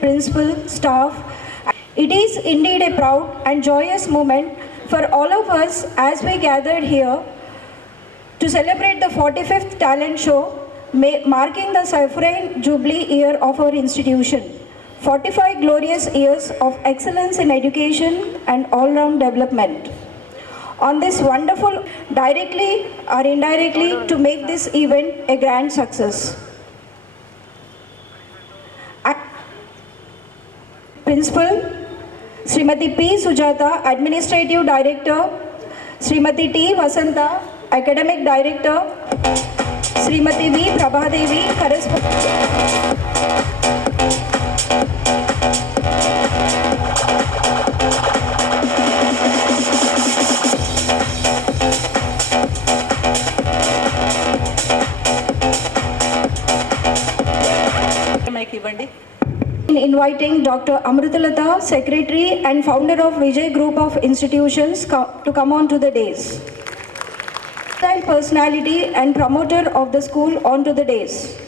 Principal, staff. It is indeed a proud and joyous moment for all of us as we gathered here to celebrate the 45th talent show marking the sovereign jubilee year of our institution. 45 glorious years of excellence in education and all-round development. On this wonderful, directly or indirectly, to make this event a grand success. Principal, Srimati P. Sujata, Administrative Director, Srimati T. Vasanta, Academic Director, Srimati V. Prabhadevi, Correspondent. Inviting Dr. Amrutalata, Secretary and Founder of Vijay Group of Institutions to come on to the days. Personality and promoter of the school onto the days.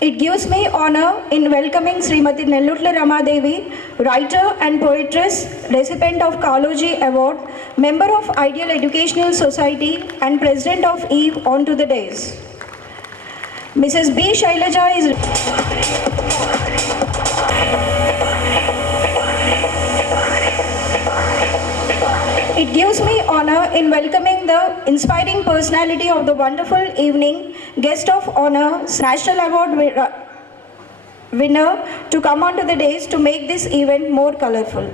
It gives me honor in welcoming Srimati Nellutla Ramadevi, writer and poetess, recipient of Kaloji Award, member of Ideal Educational Society and President of EVE onto the days. Mrs. B. Shailaja is It gives me honor in welcoming the inspiring personality of the wonderful evening, guest of honor, National Award winner to come onto the days to make this event more colorful.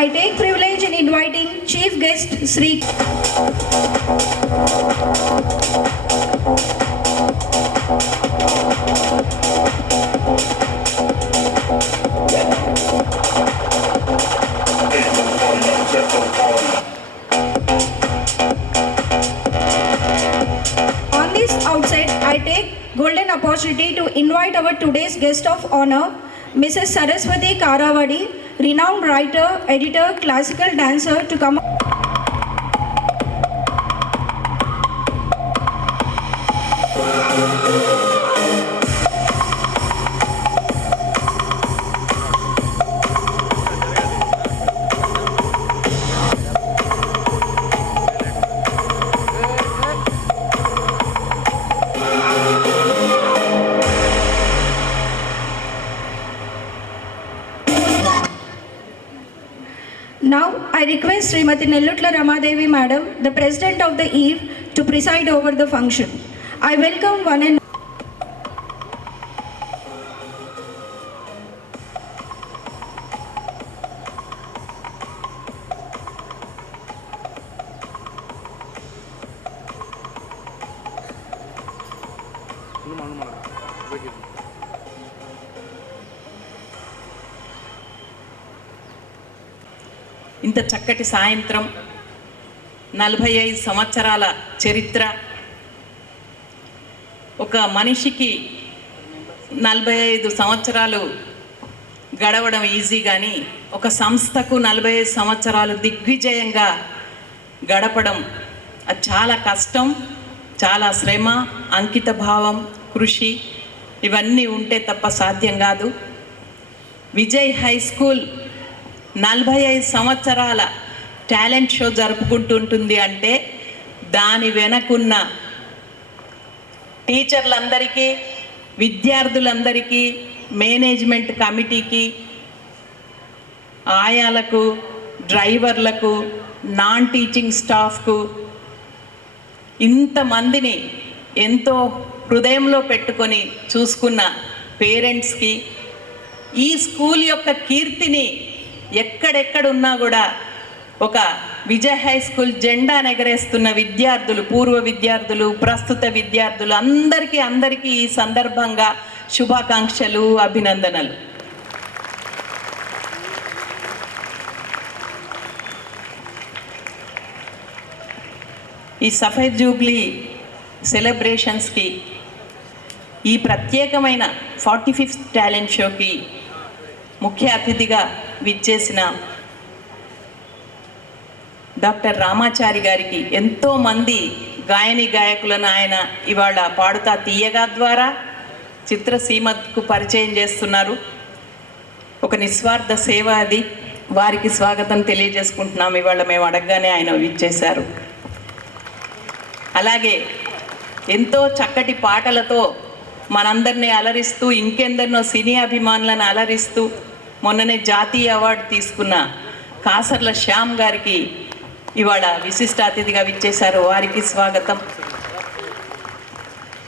I take privilege in inviting Chief Guest Sri On this outset, I take golden opportunity to invite our today's guest of honor, Mrs. Saraswati Karavadi, renowned writer, editor, classical dancer, to come. Now, I request Srimati Nellutla Ramadevi Madam, the President of the EVE, to preside over the function. I welcome one and ఇంత చక్కటి సాయంత్రం 45 సంవత్సరాల చరిత్ర. ఒక మనిషికి 45 సంవత్సరాలు గడవడం easy, కానీ ఒక సంస్థకు 45 సంవత్సరాలు దిగ్విజయంగా గడపడం అది చాలా కష్టం, చాలా శ్రమ, అంకిత భావం, కృషి ఇవన్నీ ఉంటే తప్ప సాధ్యం కాదు. విజయ్ హై స్కూల్ 45 సంవత్సరాల టాలెంట్ షో జరుపుకుంటుంటుంది అంటే దాని వెనకున్న టీచర్లందరికీ, విద్యార్థులందరికీ, మేనేజ్మెంట్ కమిటీకి, ఆయాలకు, డ్రైవర్లకు, నాన్ టీచింగ్ స్టాఫ్కు, ఇంతమందిని ఎంతో హృదయంలో పెట్టుకొని చూసుకున్న పేరెంట్స్కి, ఈ స్కూల్ యొక్క కీర్తిని ఎక్కడెక్కడున్నా కూడా ఒక విజయ్ హై స్కూల్ జెండా ఎగరేస్తున్న విద్యార్థులు, పూర్వ విద్యార్థులు, ప్రస్తుత విద్యార్థులు అందరికీ ఈ సందర్భంగా శుభాకాంక్షలు, అభినందనలు. ఈ సఫేద్ జూబ్లీ సెలబ్రేషన్స్కి, ఈ ప్రత్యేకమైన 45th టాలెంట్ షోకి ముఖ్య అతిథిగా విచ్చేసిన డాక్టర్ రామాచారి గారికి, ఎంతోమంది గాయని గాయకులను ఆయన ఇవాళ పాడుతా తీయగా ద్వారా చిత్రసీమకు పరిచయం చేస్తున్నారు. ఒక నిస్వార్థ సేవ అది. వారికి స్వాగతం తెలియజేసుకుంటున్నాం. ఇవాళ మేము అడగగానే ఆయన విచ్చేశారు. అలాగే ఎంతో చక్కటి పాటలతో మనందరినీ అలరిస్తూ, ఇంకెందరినో సినీ అభిమానులను అలరిస్తూ మొన్ననే జాతీయ అవార్డు తీసుకున్న కాసర్ల శ్యామ్ గారికి ఇవాళ విశిష్ట అతిథిగా విచ్చేశారు. వారికి స్వాగతం.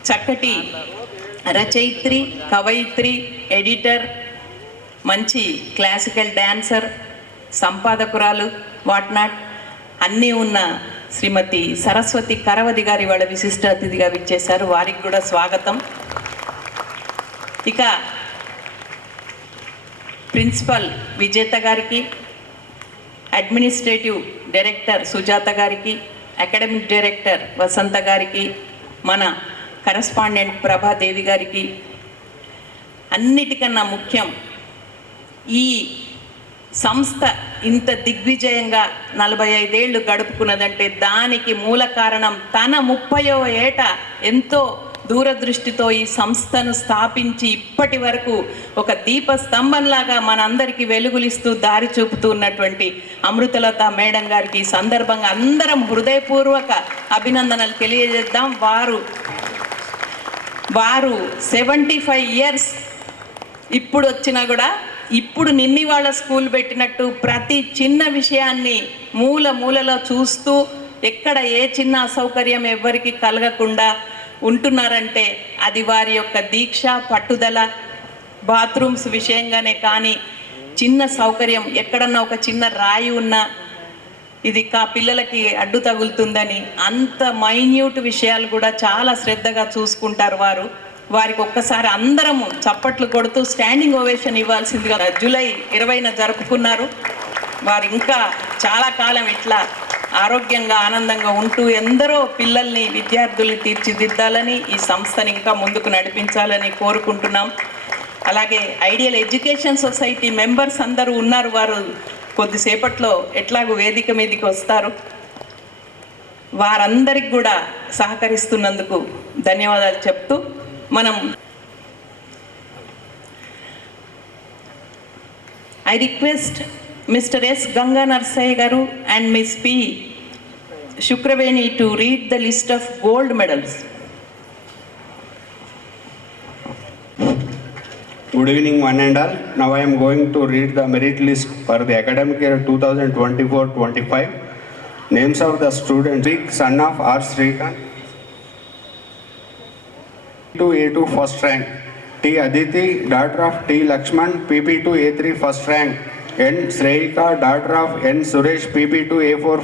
చక్కటి రచయిత్రి, కవయిత్రి, ఎడిటర్, మంచి క్లాసికల్ డాన్సర్, సంపాదకురాలు, వాట్నాట్ అన్నీ ఉన్న శ్రీమతి సరస్వతి కరవది గారు ఇవాళ విశిష్ట అతిథిగా విచ్చేశారు. వారికి కూడా స్వాగతం. ఇక ప్రిన్సిపల్ విజేత గారికి, అడ్మినిస్ట్రేటివ్ డైరెక్టర్ సుజాత గారికి, అకాడమిక్ డైరెక్టర్ వసంత గారికి, మన కరస్పాండెంట్ ప్రభాదేవి గారికి, అన్నిటికన్నా ముఖ్యం ఈ సంస్థ ఇంత దిగ్విజయంగా 45 ఏళ్ళు గడుపుకున్నదంటే దానికి మూల కారణం తన 30వ ఏట ఎంతో దూరదృష్టితో ఈ సంస్థను స్థాపించి ఇప్పటి వరకు ఒక దీపస్తంభంలాగా మనందరికీ వెలుగులిస్తూ దారి చూపుతూ ఉన్నటువంటి అమృతలత మేడం గారికి ఈ సందర్భంగా అందరం హృదయపూర్వక అభినందనలు తెలియజేద్దాం. వారు 75 ఇయర్స్ ఇప్పుడు వచ్చినా కూడా ఇప్పుడు నిన్ని వాళ్ళ స్కూల్ పెట్టినట్టు ప్రతి చిన్న విషయాన్ని మూలలో చూస్తూ ఎక్కడ ఏ చిన్న అసౌకర్యం ఎవ్వరికి కలగకుండా ఉంటున్నారంటే అది వారి యొక్క దీక్ష, పట్టుదల. బాత్రూమ్స్ విషయంగానే కానీ చిన్న సౌకర్యం ఎక్కడన్నా ఒక చిన్న రాయి ఉన్నా ఇది పిల్లలకి అడ్డు తగులుతుందని అంత మైన్యూట్ విషయాలు కూడా చాలా శ్రద్ధగా చూసుకుంటారు వారు. వారికి ఒక్కసారి అందరము చప్పట్లు కొడుతూ స్టాండింగ్ ఓవేషన్ ఇవ్వాల్సిందిగా జూలై 20న జరుపుకున్నారు. వారు ఇంకా చాలా కాలం ఇట్లా ఆరోగ్యంగా ఆనందంగా ఉంటూ ఎందరో పిల్లల్ని విద్యార్థుల్ని తీర్చిదిద్దాలని ఈ సంస్థని ఇంకా ముందుకు నడిపించాలని కోరుకుంటున్నాం. అలాగే ఐడియల్ ఎడ్యుకేషన్ సొసైటీ మెంబర్స్ అందరూ ఉన్నారు. వారు కొద్దిసేపట్లో ఎట్లాగూ వేదిక మీదకి వస్తారు. వారందరికి కూడా సహకరిస్తున్నందుకు ధన్యవాదాలు చెప్తూ మనం I request Mr. S. Ganga Narsaya Garu and Ms. P. Shukraveni to read the list of gold medals. Good evening, one and all. Now I am going to read the merit list for the academic year 2024-25. Names of the students: son of R. Srikant, to A2 first rank; T. Aditi, daughter of T. Lakshman, PP2 A3 first rank; N. Sreyika, daughter of N. Suresh, PP2 A4,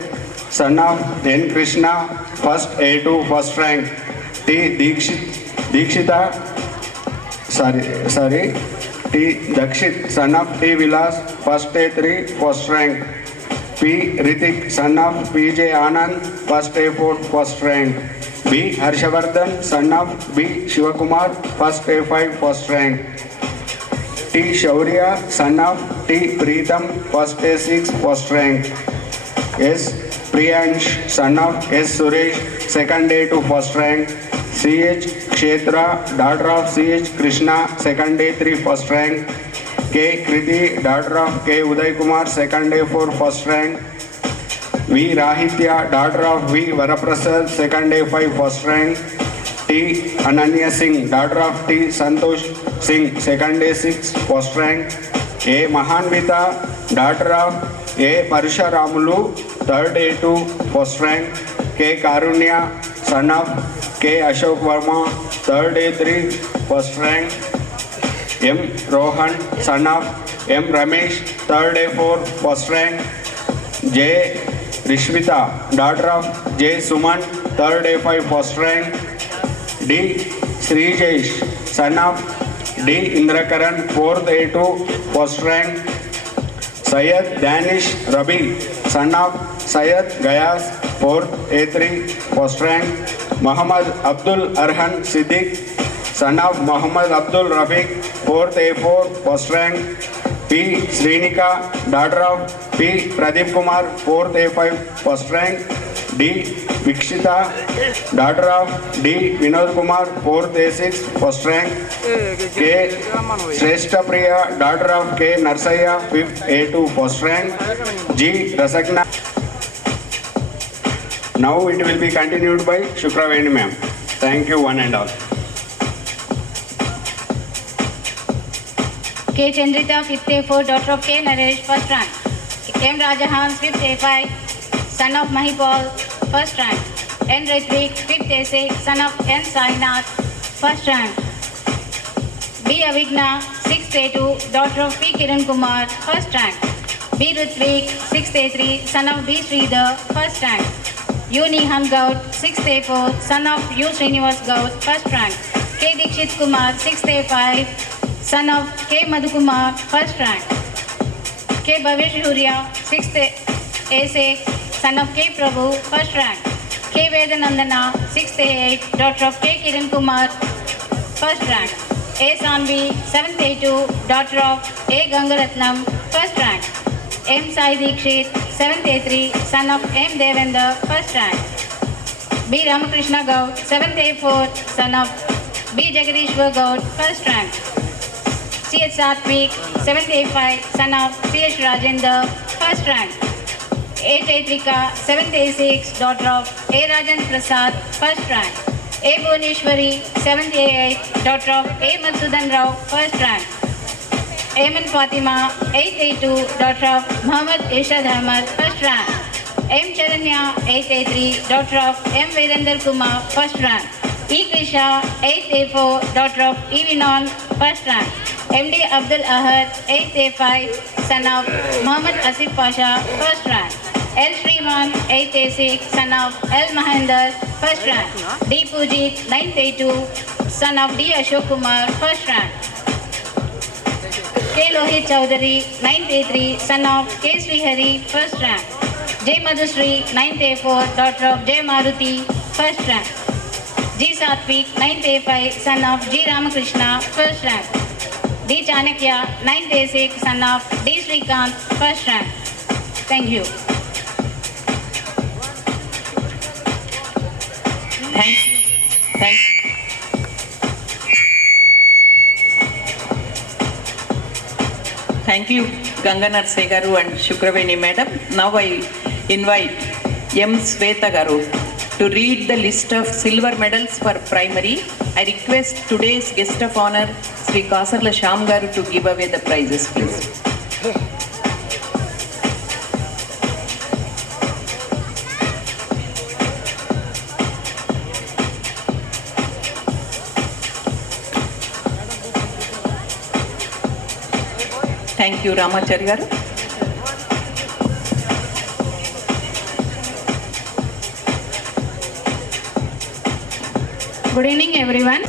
son of N. Krishna, first A2 first rank; T. Dikshita, T. Dakshit, son of T. Vilas, first A3 first rank; P. Ritik, son of P.J. Anand, first A4 first rank; B. Harshavardhan, son of B. Shivakumar, first A5 first rank; T. Shaurya, son of T. Preetham, first A6 first rank; S. Priyansh, son of S. Suresh, second A2 first rank; C.H. Kshetra, daughter of C.H. Krishna, second A3 first rank; K. Kriti, daughter of K. Uday Kumar, second A4 first rank; V. Rahitya, daughter of V. Varaprasad, second A5 first rank; T. Ananya Singh, daughter of T. Santosh Singh, second A6 first rank; A. Mahanvita, daughter of A. Parshuramulu, third A2 first rank; K. Karunya, son of K. Ashok Verma, third A3 first rank; M. Rohan, son of M. Ramesh, third A4 first rank; J. Rishmita, daughter of J. Suman, third A5 first rank; D. Srijesh, son of D. Indrakaran, fourth A2 first rank; Syed Danish Rabi, son of Syed Gayas, fourth A3 first rank; Muhammad Abdul Arhan Siddiq, son of Muhammad Abdul Rafiq, fourth A4 first rank; P. Srinika, daughter of P. Pradeep Kumar, fourth A5 first rank; D. Vikshita, daughter of D. Vinod Kumar, fourth A6 first rank; K. Shrestha Priya, daughter of K. Narsaya, fifth A2 first rank; G. Rasagna. Now it will be continued by Shukraveni ma'am. Thank you, one and all. K. Chandrita, 5th A4, daughter of K. Naresh, first rank. M. Rajahan, 5th A5, son of Mahipal, first rank. N. Ritvik, 5th A6, son of N. Sainath, first rank. B. Avigna, 6th A2, daughter of P. Kiran Kumar, first rank. B. Ritvik, 6th A3, son of B. Sridhar, first rank. U. Nihan Gaud, 6th A4, son of U. Srinivas Gaud, first rank. K. Dikshit Kumar, 6th A5, son of K. Madhukumar, first rank. K. Bhavesh Hurya, 6th A6, son of K. Prabhu, first rank. K. Vedanandana, 6th A8, daughter of K. Kiran Kumar, first rank. A. Sanvi, 7th A2, daughter of A. Gangaratnam, first rank. M. Sai Dikshit, 7th A3, son of M. Devendra, first rank. B. Ramakrishna Gaud, 7th A4, son of B. Jagadishwar Gaud, first rank. C.H. Satvik, 7th A5, son of C.H. Rajendra, first rank. A. Chaitrika, 7th A6, daughter of A. Rajendra Prasad, first rank. A. Bhuneshwari, 7th A8, daughter of A. Madhusudan Rao, first rank. Aman Fatima, 8th A2, daughter of Muhammad Irshad Ahmad, first rank. M. Charanya, 8th A3, daughter of M. Virender Kumar, first rank. E. Krisha, 8th A4, daughter of E. Vinon, first rank. M.D. Abdul Ahad, 8th A5, son of Muhammad Asif Pasha, first rank. L. Shriman, 8th A6, son of L. Mahendra, first rank. D. Pujit, 9th A2, son of D. Ashok Kumar, first rank. K. Lohit Chowdhury, 9th A3, son of K. Srihari, first rank. J. Madhusri, 9th A4, daughter of J. Maruti, first rank. G. Satvik, 9th A5, son of G. Ramakrishna, first rank. D. Chanakya, 9th A6, son of D. Srikanth, first rank. Thank you. Thank you. Thank you, Ganga Narse Garu and Shukraveni Madam. Now I invite M. Sweta Garu to read the list of silver medals for primary. I request today's guest of honor, Sri Kasarla Shyam Garu, to give away the prizes, please. Thank you, Ramacharya Garu. Good evening, everyone.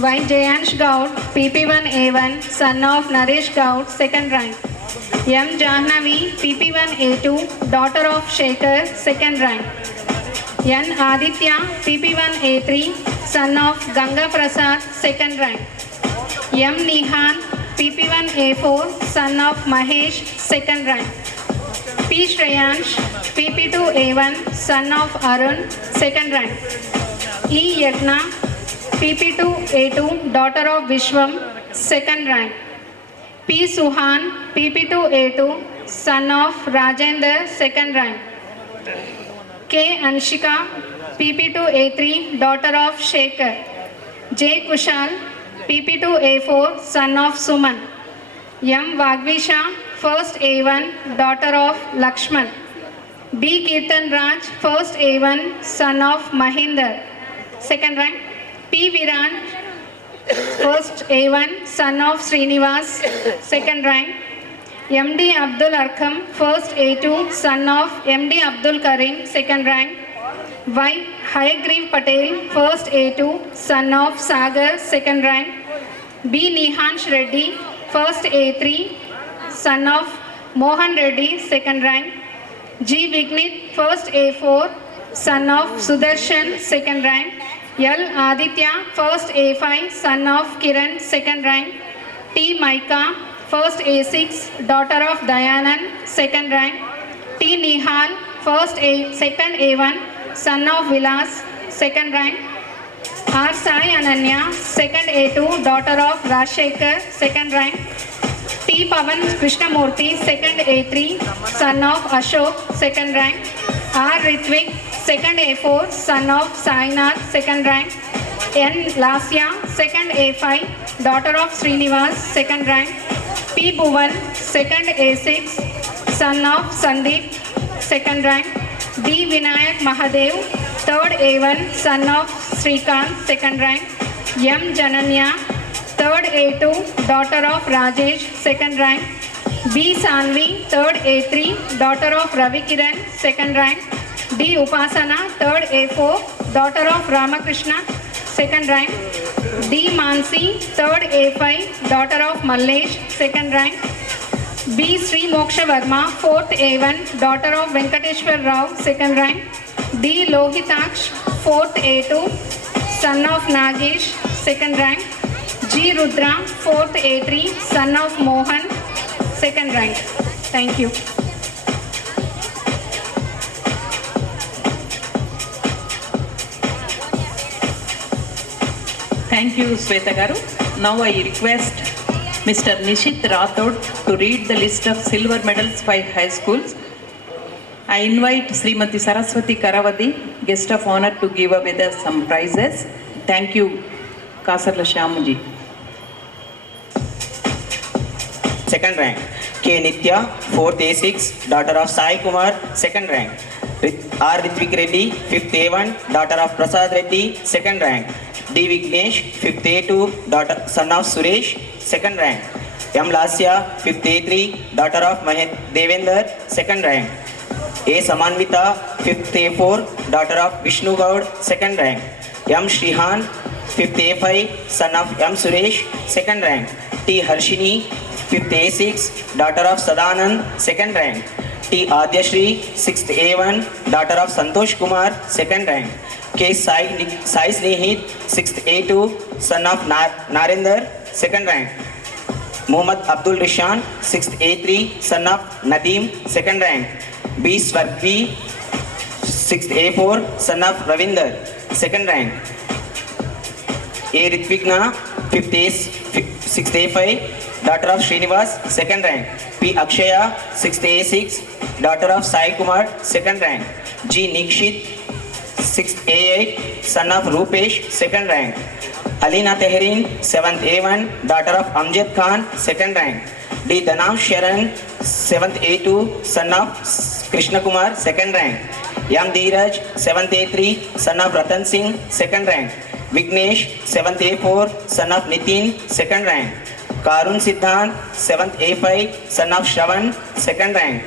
Y. Jayansh Gaud, PP1A1, son of Naresh Gaud, second rank. M. Jahnavi, PP1A2, daughter of Shekhar, second rank. N. Aditya, PP1A3, son of Ganga Prasad, second rank. M. Nihan, PP1A4, son of Mahesh, second rank. P. Shreyansh, PP2A1, son of Arun, second rank. E. Yagna, PP2A2, daughter of Vishwam, second rank. P. Suhan, PP2A2, son of Rajendra, second rank. K. Anshika, PP2A3, daughter of Shekhar. J. Kushal, PP2A4, son of Suman. M. Vagvisha, first A1, daughter of Lakshman. B. Kirtan Raj, first A1, son of Mahinder, second rank. P. Viran, first A1, son of Srinivas, second rank. MD Abdul Arkham, first A2, son of MD Abdul Karim, second rank. Y. Hayagriv Patel, first A2, son of Sagar, second rank. B. Nihansh Reddy, first A3, son of Mohan Reddy, second rank. G. Vignit, first A4, son of Sudarshan, second rank. L. Aditya, first A5, son of Kiran, second rank. T. Maika, first A6, daughter of Dayanand, second rank. T. Nihal, second A1, son of Vilas, second rank. R. Sai Ananya, second A2, daughter of Rashekar, second rank. T. Pavan Krishnamurthy, second A3, son of Ashok, second rank. R. Ritvik, second A4, son of Sainath, second rank. N. Lasya, second A5, daughter of Srinivas, second rank. P. Bhuvan, second A6, son of Sandeep, second rank. D. Vinayak Mahadev, third A1, son of Srikanth, second rank. M. Jananya, third A2, daughter of Rajesh, second rank. B. Sanvi, third A3, daughter of Ravi Kiran, second rank. D. Upasana, third A4, daughter of Ramakrishna, second rank. D. Mansi, third A5, daughter of Mallesh, second rank. B. Sri Moksha Verma, fourth A1, daughter of Venkateshwar Rao, second rank. D. Lohitaksh, fourth A2, son of Nagesh, second rank. G. Rudra, fourth A3, son of Mohan, second rank. Thank you. Thank you, Sweta Garu. Now I request Mr. Nishit Rathod to read the list of silver medals by high schools. I invite Srimati Saraswati Karavadi, guest of honor, to give away some prizes. Thank you, Kasarla Shyamuji. Second rank. K. Nitya, 4th A6, daughter of Sai Kumar, second rank. R. Ritvik Reddy, 5th A1, daughter of Prasad Reddy, second rank. D. Vignesh, 5th A2, daughter, son of Suresh, second rank. M. Lasya, 5th A3, daughter of Devender, second rank. A. Samanvita, 5th A4, daughter of Vishnu Gaud, second rank. M. Shrihan, 5th A5, son of M. Suresh, second rank. T. Harshini, 5th A6, daughter of Sadanand, second rank. T. Adyashri, 6th A1, daughter of Santosh Kumar, second rank. K. Sai Snehit, 6th A2, son of Narendra, second rank. Muhammad Abdul Rishan, 6th A3, son of Nadeem, second rank. B. Swargvi, 6th A4, son of Ravinder, second rank. A. Ritvigna, 6th A5, daughter of Srinivas, second rank. P. Akshaya, 6th A6, daughter of Sai Kumar, second rank. G. Nikshit, 6th A8, son of Rupesh, second rank. Alina Teherin, 7th A1, daughter of Amjad Khan, second rank. D. Danav Sharan, 7th A2, son of Krishna Kumar, second rank. M. Dheeraj, 7th A3, son of Ratan Singh, second rank. Vignesh, 7th A4, son of Nitin, second rank. Karun Siddhant, 7th A5, son of Shravan, second rank.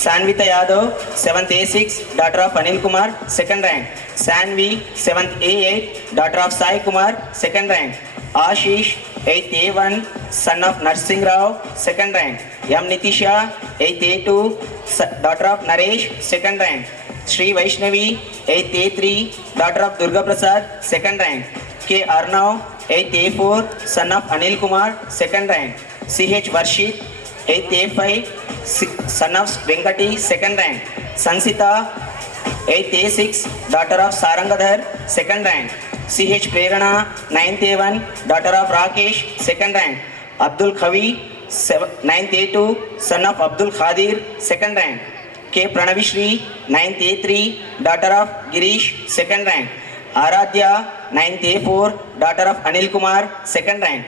Sanvita Yadav, 7th A6, daughter of Anil Kumar, second rank. Sanvi, 7th A8, daughter of Sai Kumar, second rank. Ashish, 8th A1, son of Narsingh Rao, second rank. M. Nitisha, 8th A2, daughter of Naresh, second rank. Sri Vaishnavi, 8th A3, daughter of Durga Prasad, second rank. K. Arnav, 8th A4, son of Anil Kumar, second rank. C.H. Varshit, 8th A5, son of Venkati, second rank. Sansita, 8th A6, daughter of Sarangadhar, second rank. C.H. Prerana, 9th A1, daughter of Rakesh, second rank. Abdul Khavi, 9th A2, son of Abdul Khadir, second rank. K. Pranavishri, 9th A3, daughter of Girish, second rank. Aradhya, 9th A4, daughter of Anil Kumar, second rank.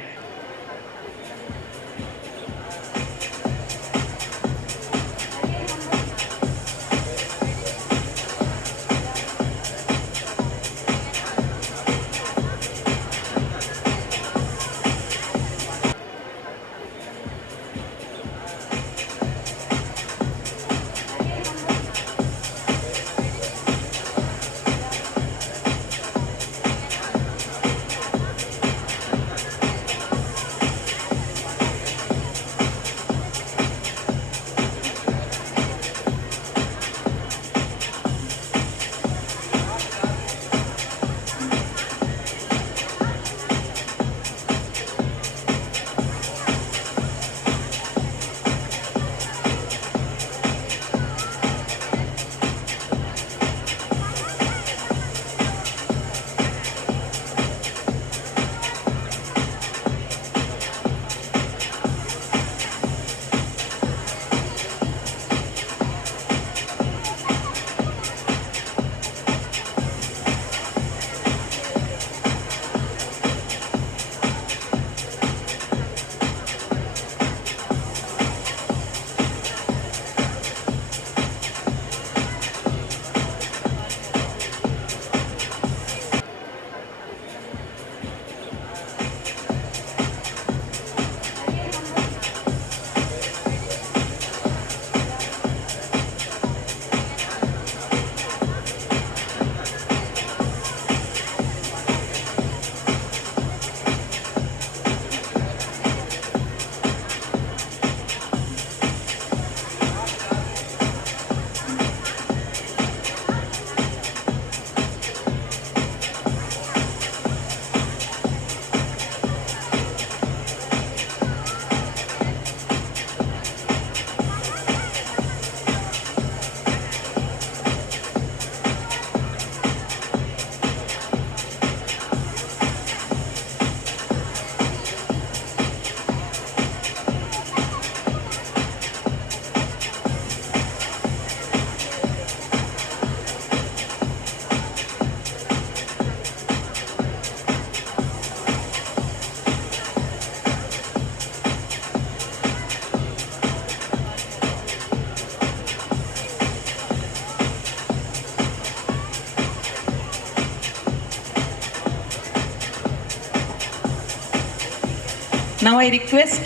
Now I request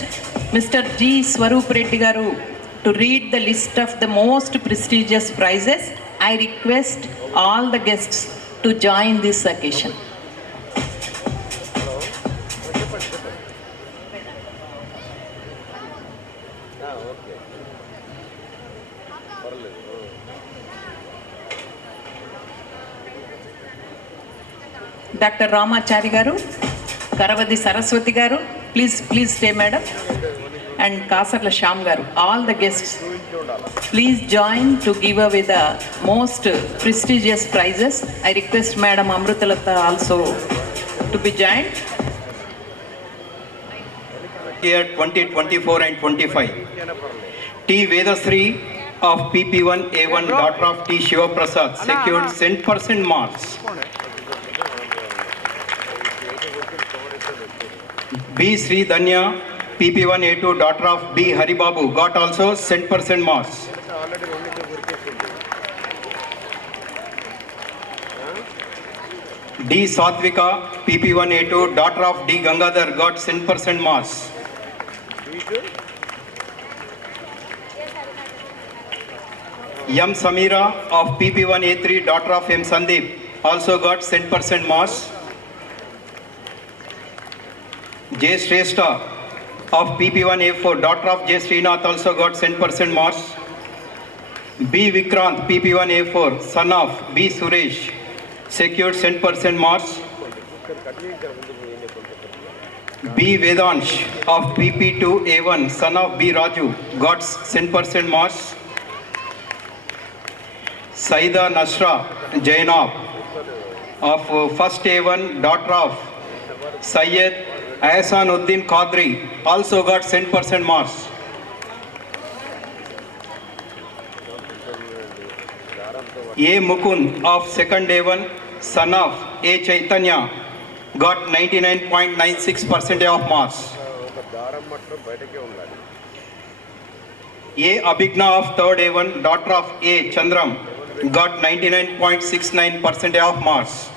Mr. G. Swaroop Reddy Garu to read the list of the most prestigious prizes. I request all the guests to join this occasion. Dr. Ramachari Garu, Karavadi Saraswati Garu, please stay, madam. And Kasarla Shyam Garu, all the guests, please join to give away the most prestigious prizes. I request Madam Amrutalata also to be joined. Year 2024 and 25. T. Vedasri of PP1A1, daughter of T. Shiva Prasad, secured 100% marks. B. Sri Danya, PP1A2, daughter of B. Haribabu, got also 100% marks. D. Satvika, PP1A2, daughter of D. Gangadhar, got 100% marks. M. Samira of PP1A3, daughter of M. Sandeep, also got 100% marks. J. Shrestha of PP1A4, daughter of J. Srinath, also got 100% marks. B. Vikrant, PP1A4, son of B. Suresh, secured 100% marks. B. Vedansh of PP2A1, son of B. Raju, got 100% marks. Saida Nasra Jainab of first A1, daughter of Syed Ahsanuddin Qadri, also got 100% marks. A. Mukund of second A1, son of A. Chaitanya, got 99.96% of marks. A. Abhigna of third A1, daughter of A. Chandram, got 99.69% of marks.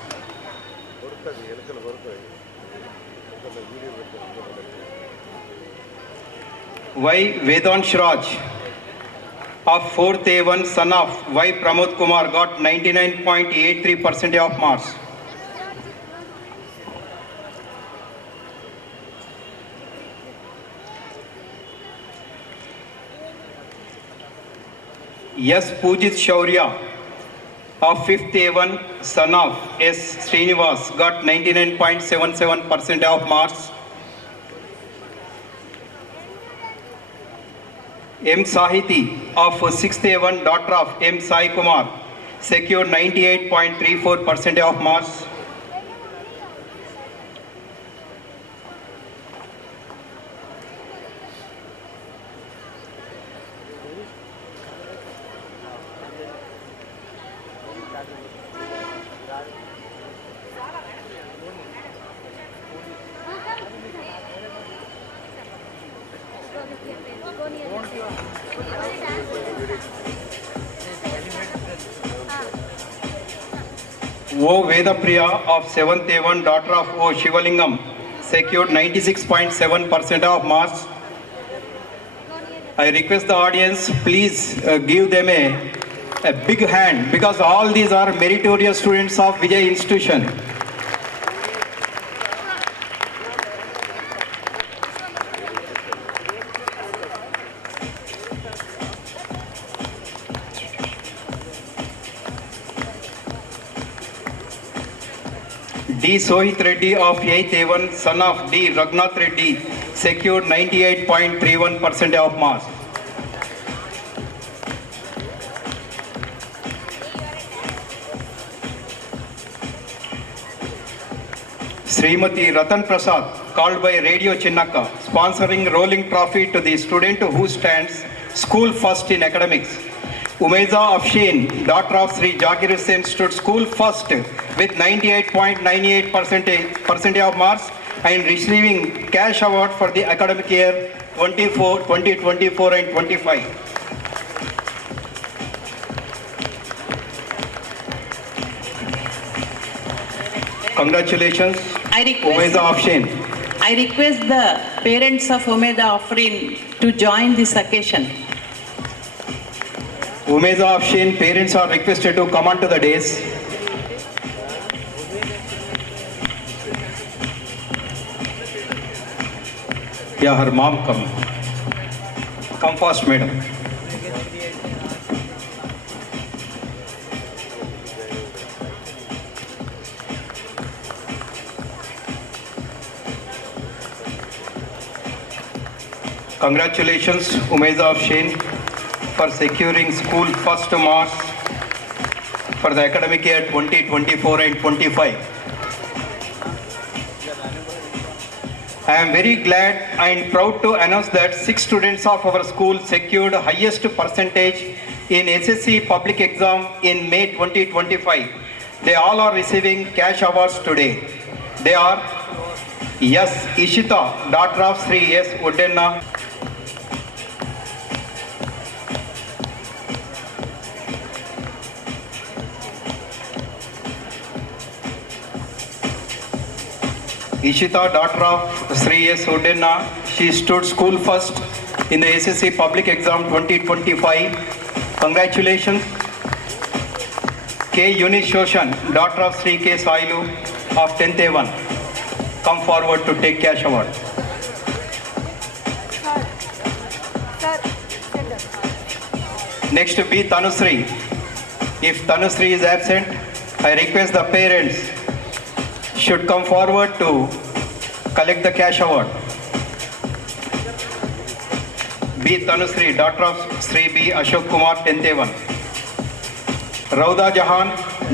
Y. Vedansh Raj of fourth A1, son of Y. Pramod Kumar, got 99.83% of marks. S. Pujit Shaurya of fifth A1, son of S. Srinivas, got 99.77% of marks. M. Sahiti of 6th A1, daughter of M. Sai Kumar, secured 98.34% of marks. O. Vedapriya of 7th A1, daughter of O. Shivalingam, secured 96.7% of marks. I request the audience, please give them a big hand, because all these are meritorious students of Vijay Institution. D. Sohit Reddy of 8th A1, son of D. Raghunath Reddy, secured 98.31% of marks. Srimati Ratan Prasad, called by Radio Chinnaka, sponsoring rolling trophy to the student who stands school first in academics. Umeza Afshin, daughter of Sri Jagir Hussain, stood school first with 98.98% of marks and receiving cash award for the academic year 2024 and 25. Congratulations, Umeza Afshin. I request the parents of Umeda Afreen to join this occasion. Umeza Afshin parents are requested to come onto the dais. Yeah, her mom come. Come fast, madam. Congratulations, Umeza Afshin, for securing school first marks for the academic year 2024 and 25. I am very glad and proud to announce that 6 students of our school secured highest percentage in SSC public exam in May 2025. They all are receiving cash awards today. They are Yes Ishita, daughter of Sri S. Udenna. Ishita, daughter of Sri S. Udenna, she stood school first in the SSC public exam 2025. Congratulations. K. Eunice Shoshan, daughter of Sri K. Sailu of 10th A1. Come forward to take cash award. Next B. Tanusri. If Tanusri is absent, I request the parents should come forward to collect the cash award. B. Tanusri, daughter of Sri B. Ashok Kumar, 10th A1. Rauda Jahan,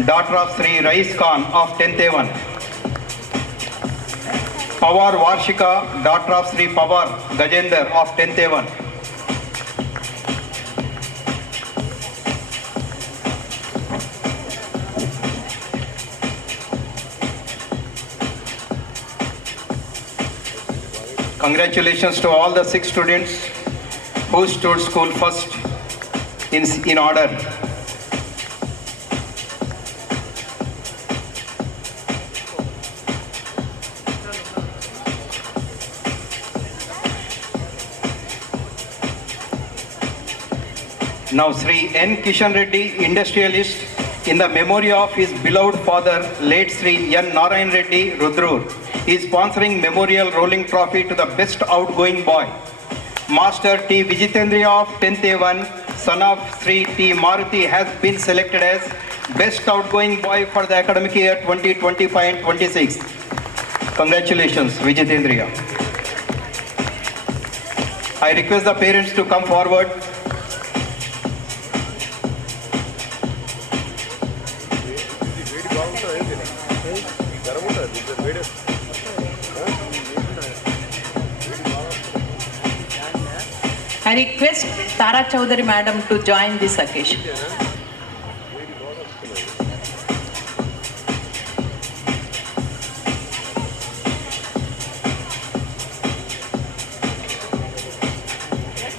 daughter of Sri Rais Khan of 10th A1. Pawar Varshika, daughter of Sri Pawar Gajender of 10th A1. Congratulations to all the 6 students who stood school first in order. Now Sri N. Kishan Reddy, industrialist, in the memory of his beloved father, late Sri N. Narayan Reddy Rudrur, is sponsoring memorial rolling trophy to the best outgoing boy. Master T. Vijitendriya of 10th A1, son of Sri T. Maruti, has been selected as best outgoing boy for the academic year 2025 and 26. Congratulations, Vijitendriya. I request the parents to come forward. I request Tara Chaudhary Madam to join this occasion.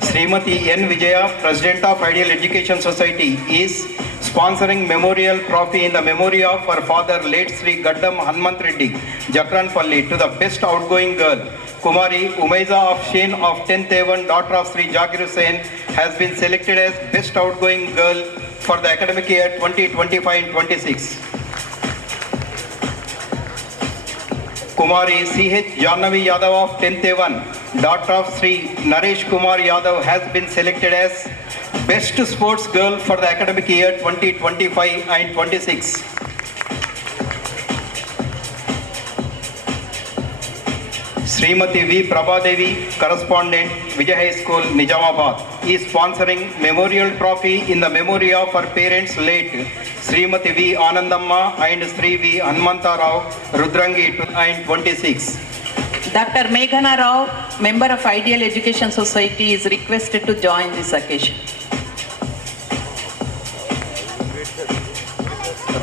Srimati N. Vijaya, President of Ideal Education Society, is sponsoring memorial trophy in the memory of her father, late Sri Gaddam Hanmant Reddy, Jakranpalli, to the best outgoing girl. Kumari Umeza Afshin of 10th A1, daughter of Sri Jakir Hussain, has been selected as best outgoing girl for the academic year 2025 and 26. Kumari C.H. Jannavi Yadav of 10th A1, daughter of Sri Naresh Kumar Yadav, has been selected as best sports girl for the academic year 2025 and 26. Srimati V. Prabhadevi, correspondent, Vijay High School, Nizamabad, is sponsoring memorial trophy in the memory of her parents, late Srimati V. Anandamma and Sri V. Hanmanta Rao, Rudrangi 26. Dr. Meghana Rao, member of Ideal Education Society, is requested to join this occasion.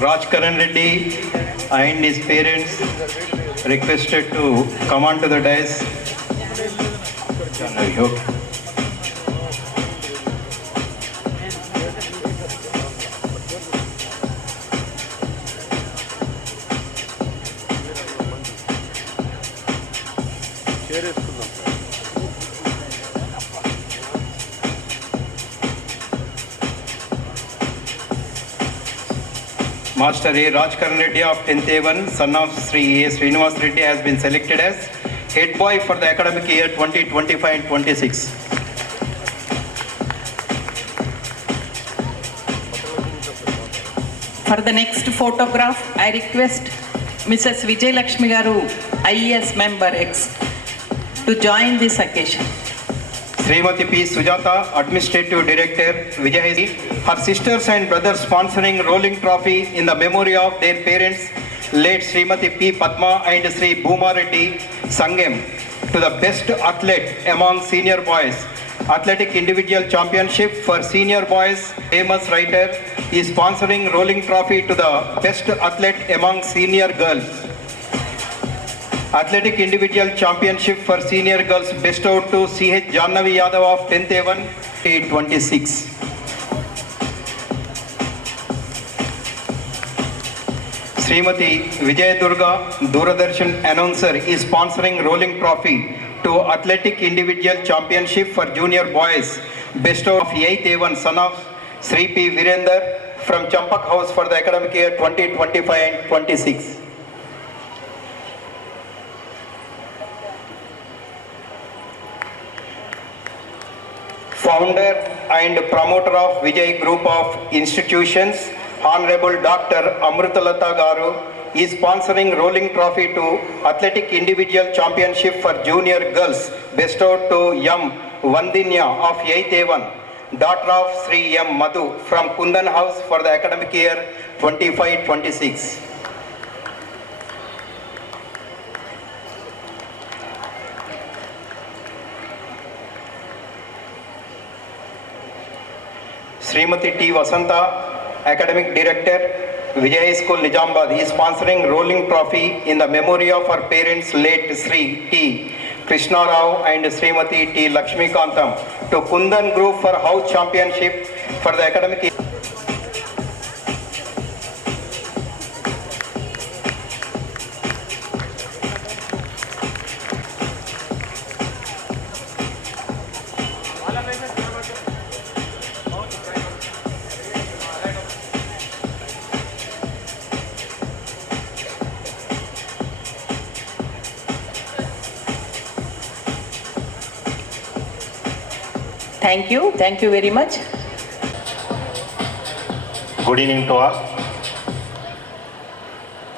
Rajkaran Reddy and his parents requested to come on to the dais. Share చేసుకుందాం. Master A. Rajkaran Reddy of 10th A1, son of Sri A. Srinivas Reddy, has been selected as head boy for the academic year 2025 and 26. For the next photograph, I request Mrs. Vijay Lakshmi Garu, IES member X, to join this occasion. Srimati P. Sujata, Administrative Director, Vijay. Her sisters and brothers sponsoring rolling trophy in the memory of their parents, late Srimati P. Padma and Sri Bhuma Reddy Sangam, to the best athlete among senior boys. Athletic Individual Championship for senior boys, famous writer, is sponsoring rolling trophy to the best athlete among senior girls. Athletic Individual Championship for senior girls bestowed to C.H. Jannavi Yadav of 10th A1, 826. Srimati Vijay Durga, Doordarshan announcer, is sponsoring rolling trophy to Athletic Individual Championship for junior boys bestowed of 8th A1, son of Sri P. Virender from Champak House for the academic year 2025 and 26. Founder and promoter of Vijay Group of Institutions, Honorable Dr. Amrutalata Garu, is sponsoring rolling trophy to Athletic Individual Championship for junior girls bestowed to M. Vandinya of 8th A1, daughter of Sri M. Madhu from Kundan House for the academic year 25-26. Srimati T. Vasanta, Academic Director, Vijay School Nizamabad, is sponsoring rolling trophy in the memory of her parents, late Sri T. Krishna Rao and Srimati T. Lakshmi Kantam, to Kundan Group for House Championship for the academic year. Thank you very much. Good evening to all.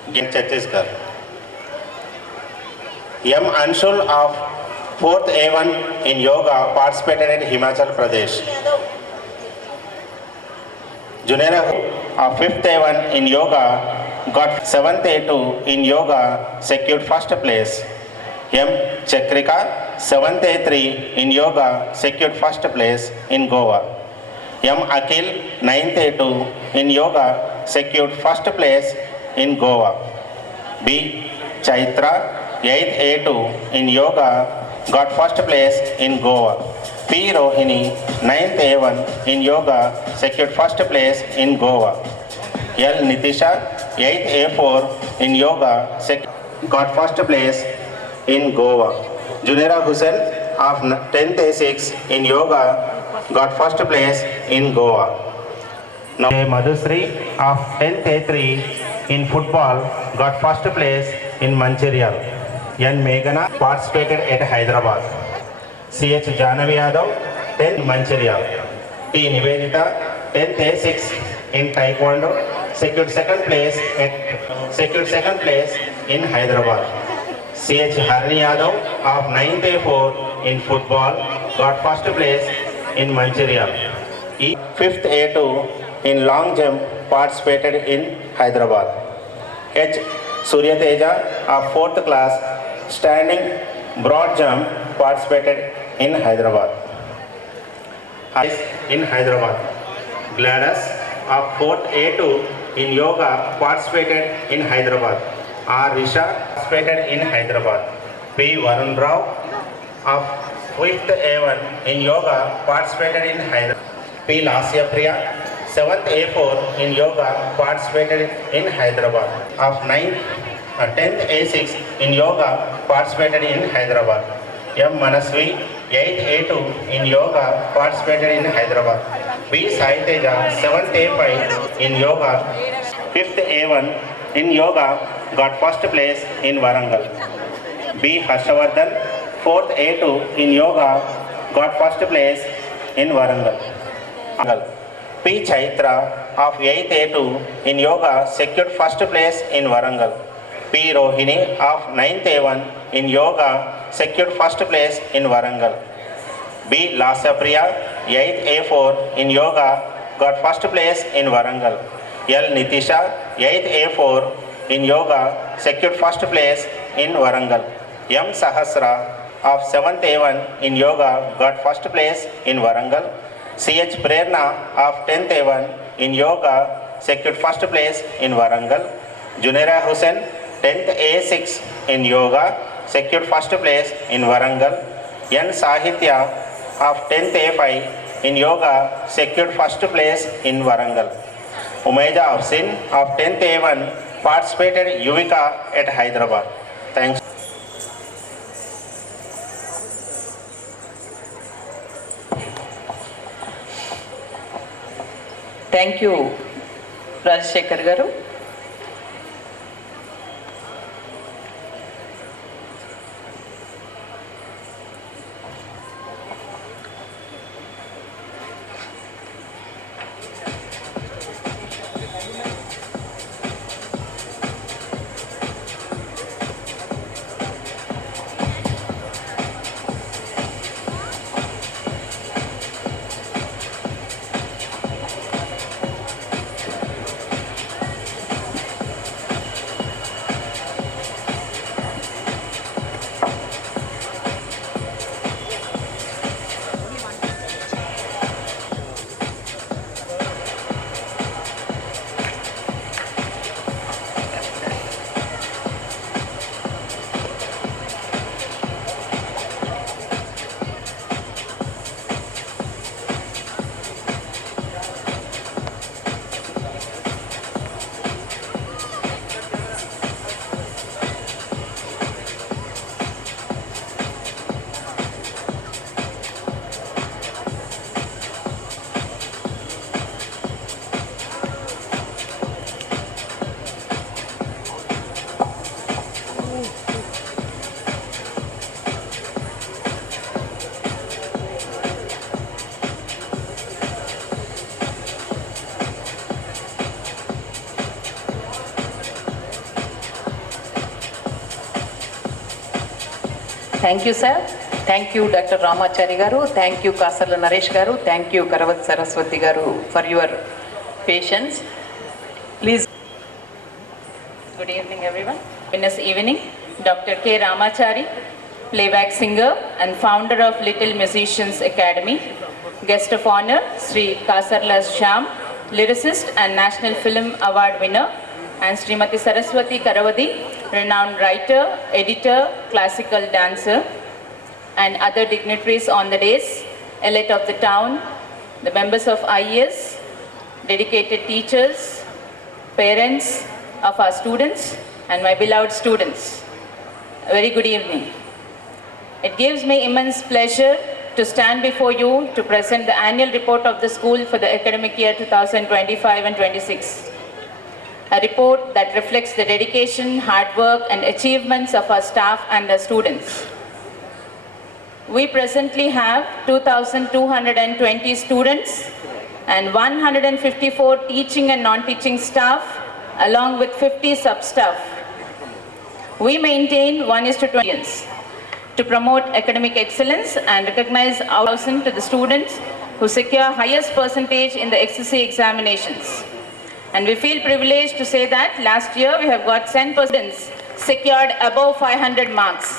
In Chhattisgarh, M. Anshul of 4th A1 in yoga participated in Himachal Pradesh. Junaira of 5th A1 in yoga got 7th A2 in yoga, secured first place. M. Chakrika, 7th A3 in yoga, secured first place in Goa. M. Akhil, 9th A2 in yoga, secured first place in Goa. B. Chaitra, 8th A2 in yoga, got first place in Goa. P. Rohini, 9th A1 in yoga, secured first place in Goa. L. Nitisha, 8th A4 in yoga, got first place in Goa. Junaira Hussain of 10th A6 in yoga got first place in Goa. Now Madhusri of 10th A3 in football got first place in Mancherial. N. Meghana participated at Hyderabad. C.H. Janavi Yadav, 10th Mancherial. T. Nivedita, 10th A6 in Taekwondo, secured second place in Hyderabad. C.H. Harini Yadav of 9th A4 in football got first place in Mancherial. E. 5th A2 in long jump participated in Hyderabad. H. Surya Teja of 4th class standing broad jump participated in Hyderabad. Gladys of 4th A2 in yoga participated in Hyderabad. R. Risha participated in Hyderabad. P. Varun Rao of 5th A1 in yoga participated in Hyderabad. P. Lasya Priya, 7th A4 in yoga participated in Hyderabad. Of 10th A6 in yoga participated in Hyderabad. M. Manasvi, 8th A2 in yoga participated in Hyderabad. B. Sai Teja, 7th A5 in yoga 5th A1 in yoga got first place in Warangal. B. Harshavardhan, 4th A2 in yoga got first place in Warangal. P. Chaitra of 8th A2 in yoga secured first place in Warangal. P. Rohini of 9th A1 in yoga secured first place in Warangal. B. Lasapriya, 8th A4 in yoga got first place in Warangal. L. Nitisha, 8th A4 in yoga secured first place in Warangal. M. Sahasra of 7th A1 in yoga got first place in Warangal. C.H. Prerna of 10th A1 in yoga secured first place in Warangal. Junaira Hussain, 10th A6 in yoga secured first place in Warangal. N. Sahitya of 10th A5 in yoga secured first place in Warangal. Umeja Afsin of 10th A1 participated Yuvika at Hyderabad. Thanks. Thank you Rajasekhar garu. Thank you sir. Thank you doctor Ramachari garu. Thank you Kasarla Naresh గారు. Thank you కరవత్ Saraswati గారు for your patience. Please. Good evening everyone. This evening, Dr. K. Ramachari, playback singer and founder of Little Musicians Academy. Guest of honor, Sri Kasarla Shyam, lyricist and National Film Award winner. And Srimati Saraswati Karavadi, renowned writer, editor, classical dancer, and other dignitaries on the days, elite of the town, the members of IES, dedicated teachers, parents of our students, and my beloved students. A very good evening. It gives me immense pleasure to stand before you to present the annual report of the school for the academic year 2025 and 26. A report that reflects the dedication, hard work, and achievements of our staff and our students. We presently have 2,220 students and 154 teaching and non-teaching staff, along with 50 sub-staff. We maintain 1:20 to promote academic excellence and recognize our to the students who secure highest percentage in the XCC examinations. And we feel privileged to say that last year we have got 10% secured above 500 marks.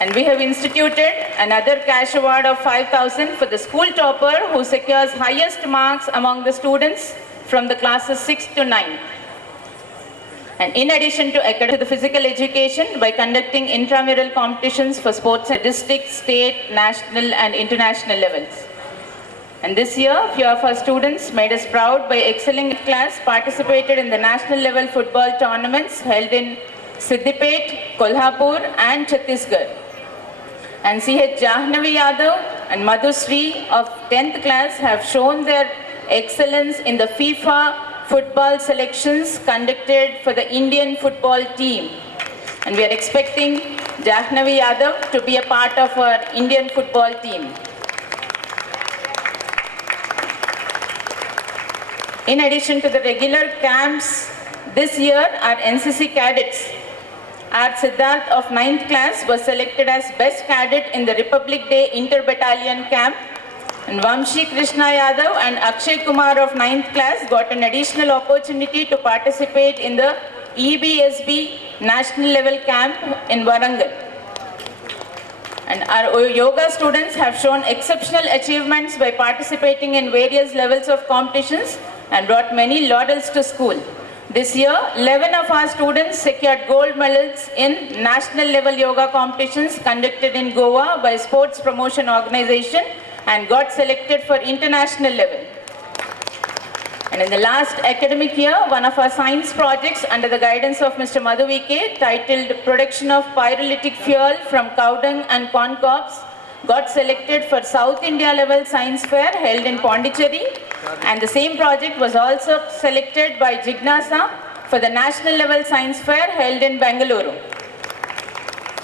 And we have instituted another cash award of 5,000 for the school topper who secures highest marks among the students from the classes 6 to 9. And in addition to the physical education, by conducting intramural competitions for sports at district, state, national and international levels. And this year, few of our students made us proud by excelling in class, participated in the national level football tournaments held in Siddipet, Kolhapur and Chhattisgarh. And C.H. Jahnavi Yadav and Madhusri of 10th class have shown their excellence in the FIFA football selections conducted for the Indian football team. And we are expecting Jahnavi Yadav to be a part of our Indian football team. In addition to the regular camps, this year our NCC cadets, our Siddharth of 9th class was selected as best cadet in the Republic Day Inter-Battalion Camp, and Vamshi Krishna Yadav and Akshay Kumar of 9th class got an additional opportunity to participate in the EBSB National Level Camp in Warangal. And our yoga students have shown exceptional achievements by participating in various levels of competitions and brought many laurels to school. This year, 11 of our students secured gold medals in national level yoga competitions conducted in Goa by Sports Promotion Organization and got selected for international level. And in the last academic year, one of our science projects under the guidance of Mr. Madhu VK, titled Production of Pyrolytic Fuel from Cow Dung and Corn Cobs, got selected for South India level science fair held in Pondicherry, and the same project was also selected by Jignasa for the national level science fair held in Bengaluru.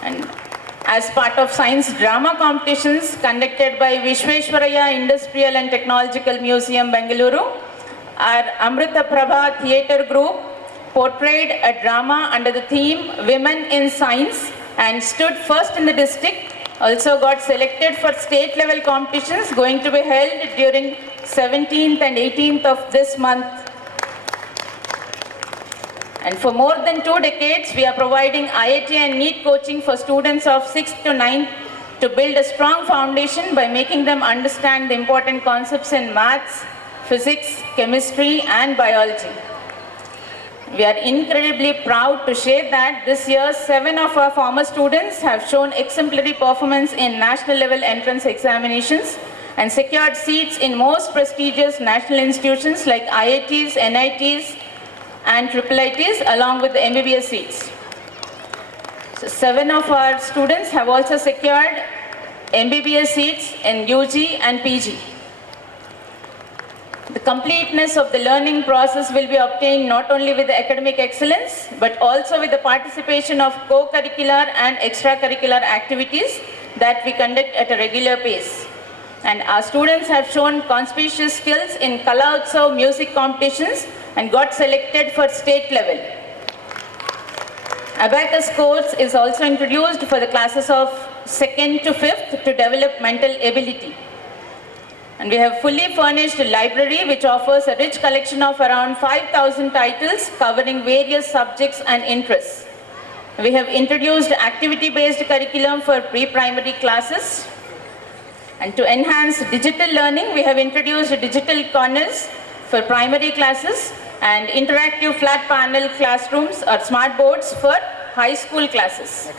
And as part of science drama competitions conducted by Vishweshwaraya Industrial and Technological Museum, Bengaluru, our Amrita Prabha theatre group portrayed a drama under the theme Women in Science and stood first in the district. Also got selected for state level competitions going to be held during 17th and 18th of this month. And for more than 2 decades, we are providing IIT and NEET coaching for students of 6th to 9th to build a strong foundation by making them understand the important concepts in maths, physics, chemistry and biology. We are incredibly proud to share that this year 7 of our former students have shown exemplary performance in national level entrance examinations and secured seats in most prestigious national institutions like IITs, NITs and IIITs along with the MBBS seats. So 7 of our students have also secured MBBS seats in UG and PG. The completeness of the learning process will be obtained not only with the academic excellence, but also with the participation of co-curricular and extracurricular activities that we conduct at a regular pace. And our students have shown conspicuous skills in Kala Utsav music competitions and got selected for state level. Abacus course is also introduced for the classes of 2nd to 5th to develop mental ability. And we have fully furnished a library which offers a rich collection of around 5,000 titles covering various subjects and interests. We have introduced activity-based curriculum for pre-primary classes. And to enhance digital learning, we have introduced digital corners for primary classes and interactive flat panel classrooms or smart boards for high school classes.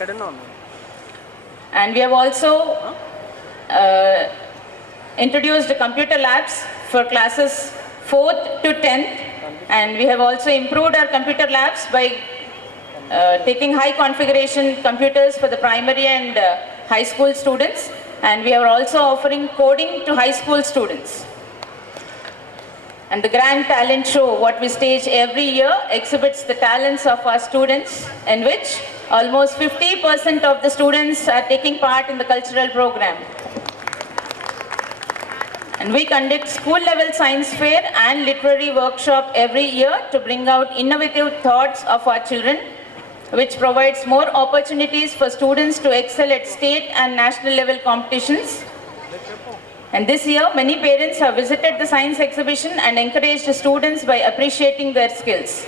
And we have also introduced computer labs for classes 4th to 10th, and we have also improved our computer labs by taking high configuration computers for the primary and high school students, and we are also offering coding to high school students. And the Grand Talent Show, what we stage every year, exhibits the talents of our students, in which almost 50% of the students are taking part in the cultural program. And we conduct school level science fair and literary workshop every year to bring out innovative thoughts of our children, which provides more opportunities for students to excel at state and national level competitions. And this year, many parents have visited the science exhibition and encouraged students by appreciating their skills.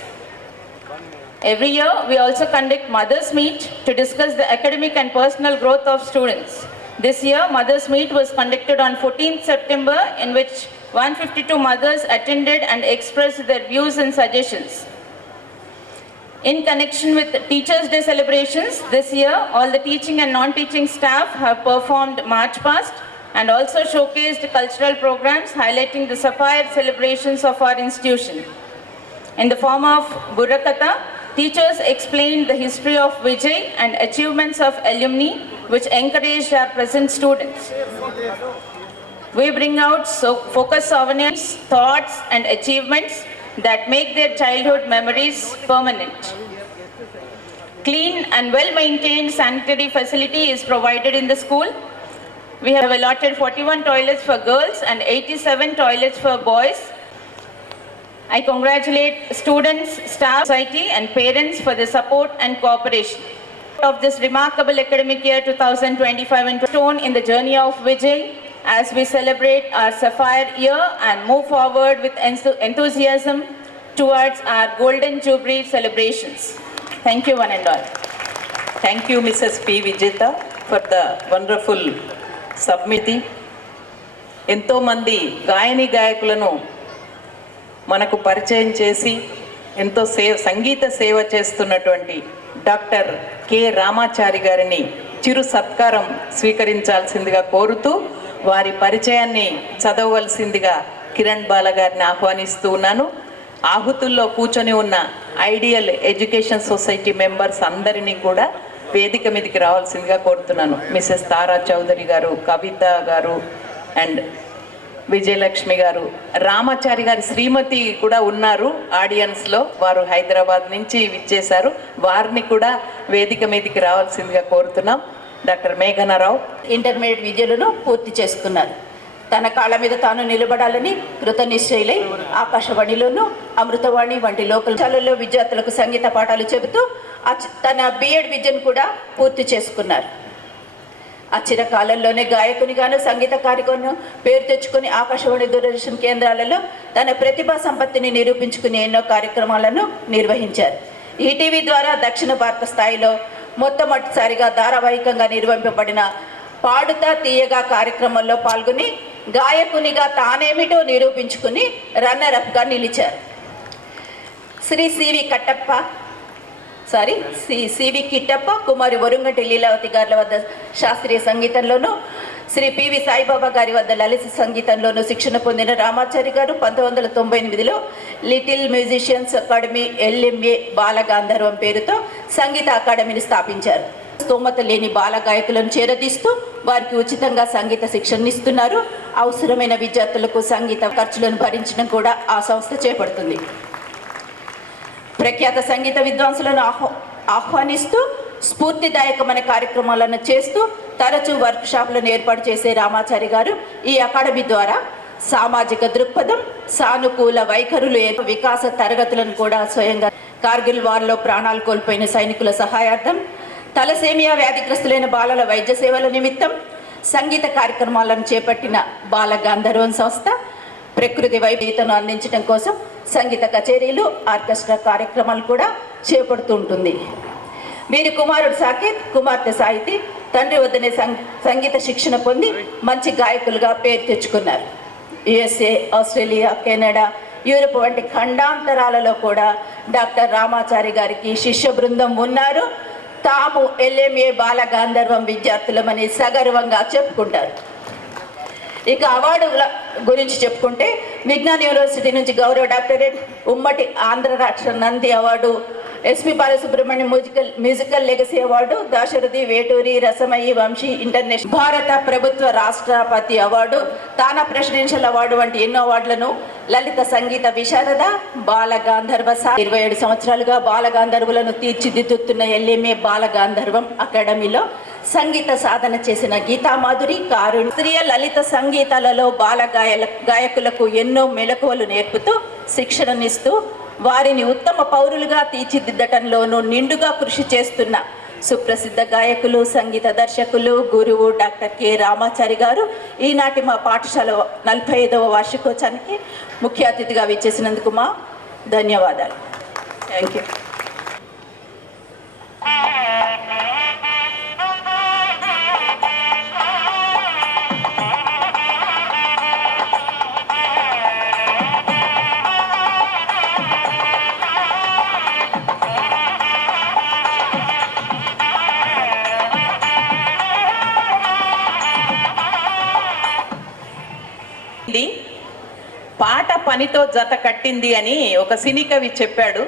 Every year, we also conduct Mothers Meet to discuss the academic and personal growth of students. This year, Mothers Meet was conducted on 14th September, in which 152 mothers attended and expressed their views and suggestions. In connection with Teachers' Day celebrations, this year, all the teaching and non-teaching staff have performed March Past and also showcased cultural programs highlighting the sapphire celebrations of our institution. In the form of Burrakatha, teachers explained the history of Vijay and achievements of alumni, which encouraged our present students. We bring out focus souvenirs, thoughts and achievements that make their childhood memories permanent. Clean and well-maintained sanitary facility is provided in the school. We have allotted 41 toilets for girls and 87 toilets for boys. I congratulate students, staff, society and parents for their support and cooperation of this remarkable academic year 2025 and stone in the journey of Vijay as we celebrate our sapphire year and move forward with enthusiasm towards our golden jubilee celebrations. Thank you one and all. Thank you Mrs. P. Vijeta for the wonderful submitting. ఎంతో మంది గాయని గాయకులను మనకు పరిచయం చేసి ఎంతో సంగీత సేవ చేస్తున్నటువంటి doctor K Ramachari గారిని చిరు సత్కారం స్వీకరించాల్సిందిగా కోరుతూ వారి పరిచయాన్ని చదవవలసిందిగా కిరణ్ బాల గారిని ఆహ్వానిస్తూ ఉన్నాను. ఆహుతుల్లో కూర్చొని ఉన్న ఐడియల్ ఎడ్యుకేషన్ సొసైటీ మెంబర్స్ అందరినీ కూడా వేదిక మీదకి రావాల్సిందిగా కోరుతున్నాను. మిసెస్ తారా చౌదరి గారు, కవిత గారు అండ్ విజయలక్ష్మి గారు, రామాచారి గారి శ్రీమతి కూడా ఉన్నారు ఆడియన్స్లో. వారు హైదరాబాద్ నుంచి విచ్చేశారు. వారిని కూడా వేదిక మీదకి రావాల్సిందిగా కోరుతున్నాం. డాక్టర్ మేఘనారావు ఇంటర్మీడియట్ విద్యలను పూర్తి చేసుకున్నారు. తన కాళ్ళ మీద తాను నిలబడాలని కృతనిశ్చయులై ఆకాశవాణిలోను, అమృతవాణి వంటి లోకల్ శాలల్లో విద్యార్థులకు సంగీత పాఠాలు చెబుతూ తన బిఎడ్ విద్యను కూడా పూర్తి చేసుకున్నారు. అచిర కాలంలోనే గాయకునిగాను, సంగీతకారిగాను పేరు తెచ్చుకుని ఆకాశవాణి, దూరదర్శన్ కేంద్రాలలో తన ప్రతిభా సంపత్తిని నిరూపించుకుని ఎన్నో కార్యక్రమాలను నిర్వహించారు. ఈటీవీ ద్వారా దక్షిణ భారత స్థాయిలో మొట్టమొదటిసారిగా ధారావాహికంగా నిర్వహింపబడిన పాడుతా తీయగా కార్యక్రమంలో పాల్గొని గాయకునిగా తానేమిటో నిరూపించుకుని రన్నరప్గా నిలిచారు. శ్రీ సివి కిట్టప్ప, కుమారి వరుంగంటి లీలావతి గారి వద్ద శాస్త్రీయ సంగీతంలోనూ, శ్రీ పివి సాయిబాబా గారి వద్ద లలిత సంగీతంలోనూ శిక్షణ పొందిన రామాచారి గారు 1998లో లిటిల్ మ్యూజిషియన్స్ అకాడమీ LMA బాలగాంధర్వం పేరుతో సంగీత అకాడమీని స్థాపించారు. స్తోమత లేని బాల గాయకులను చేరదీస్తూ వారికి ఉచితంగా సంగీత శిక్షణ ఇస్తున్నారు. అవసరమైన విద్యార్థులకు సంగీత ఖర్చులను భరించడం కూడా ఆ సంస్థ చేపడుతుంది. ప్రఖ్యాత సంగీత విద్వాంసులను ఆహ్వానిస్తూ స్ఫూర్తిదాయకమైన కార్యక్రమాలను చేస్తూ తరచూ వర్క్ షాప్లను ఏర్పాటు చేసే రామాచారి గారు ఈ అకాడమీ ద్వారా సామాజిక దృక్పథం, సానుకూల వైఖరులు, వికాస తరగతులను కూడా స్వయంగా కార్గిల్ వార్లో ప్రాణాలు కోల్పోయిన సైనికుల సహాయార్థం, తలసేమియా వ్యాధిగ్రస్తులైన బాలల వైద్య సేవల నిమిత్తం సంగీత కార్యక్రమాలను చేపట్టిన బాల గాంధర్వం సంస్థ ప్రకృతి వైవిధ్యతను అందించడం కోసం సంగీత కచేరీలు, ఆర్కెస్ట్రా కార్యక్రమాలు కూడా చేపడుతూ ఉంటుంది. వీరి కుమారుడు సాకేత్, కుమార్తె సాహితి తండ్రి వద్దనే సంగీత శిక్షణ పొంది మంచి గాయకులుగా పేరు తెచ్చుకున్నారు. USA, ఆస్ట్రేలియా, కెనడా, యూరప్ వంటి ఖండాంతరాలలో కూడా డాక్టర్ రామాచారి గారికి శిష్య బృందం ఉన్నారు. తాము LMA బాల గాంధర్వం విద్యార్థులమని సగర్వంగా చెప్పుకుంటారు. ఇక అవార్డుల గురించి చెప్పుకుంటే విజ్ఞాన్ యూనివర్సిటీ నుంచి గౌరవ డాక్టరేట్, ఉమ్మడి ఆంధ్ర రాష్ట్ర Nandi award, SP Balasubrahmanyam musical legacy award, Dasarathi Veturi Rasamayi Vamshi international భారత ప్రభుత్వ రాష్ట్రపతి అవార్డు, తానా ప్రెసిడెన్షియల్ అవార్డు వంటి ఎన్నో అవార్డులను లలిత సంగీత విశారద బాల గాంధర్వ 27 సంవత్సరాలుగా బాల గాంధర్వులను తీర్చిదిద్దుతున్న LMA బాల గాంధర్వం అకాడమీలో సంగీత సాధన చేసిన గీతామాధురి, కారుణ్య లలిత సంగీతాలలో బాల గాయకులకు ఎన్నో మెలకువలు నేర్పుతూ శిక్షణనిస్తూ వారిని ఉత్తమ పౌరులుగా తీర్చిదిద్దటంలోనూ నిండుగా కృషి చేస్తున్న సుప్రసిద్ధ గాయకులు, సంగీత దర్శకులు, గురువు డాక్టర్ కె రామాచారి గారు ఈనాటి మా పాఠశాల 45వ వార్షికోత్సవానికి ముఖ్య అతిథిగా విచ్చేసినందుకు మా ధన్యవాదాలు. Thank you. పాట పనితో జత కట్టింది అని ఒక సినీ కవి చెప్పాడు.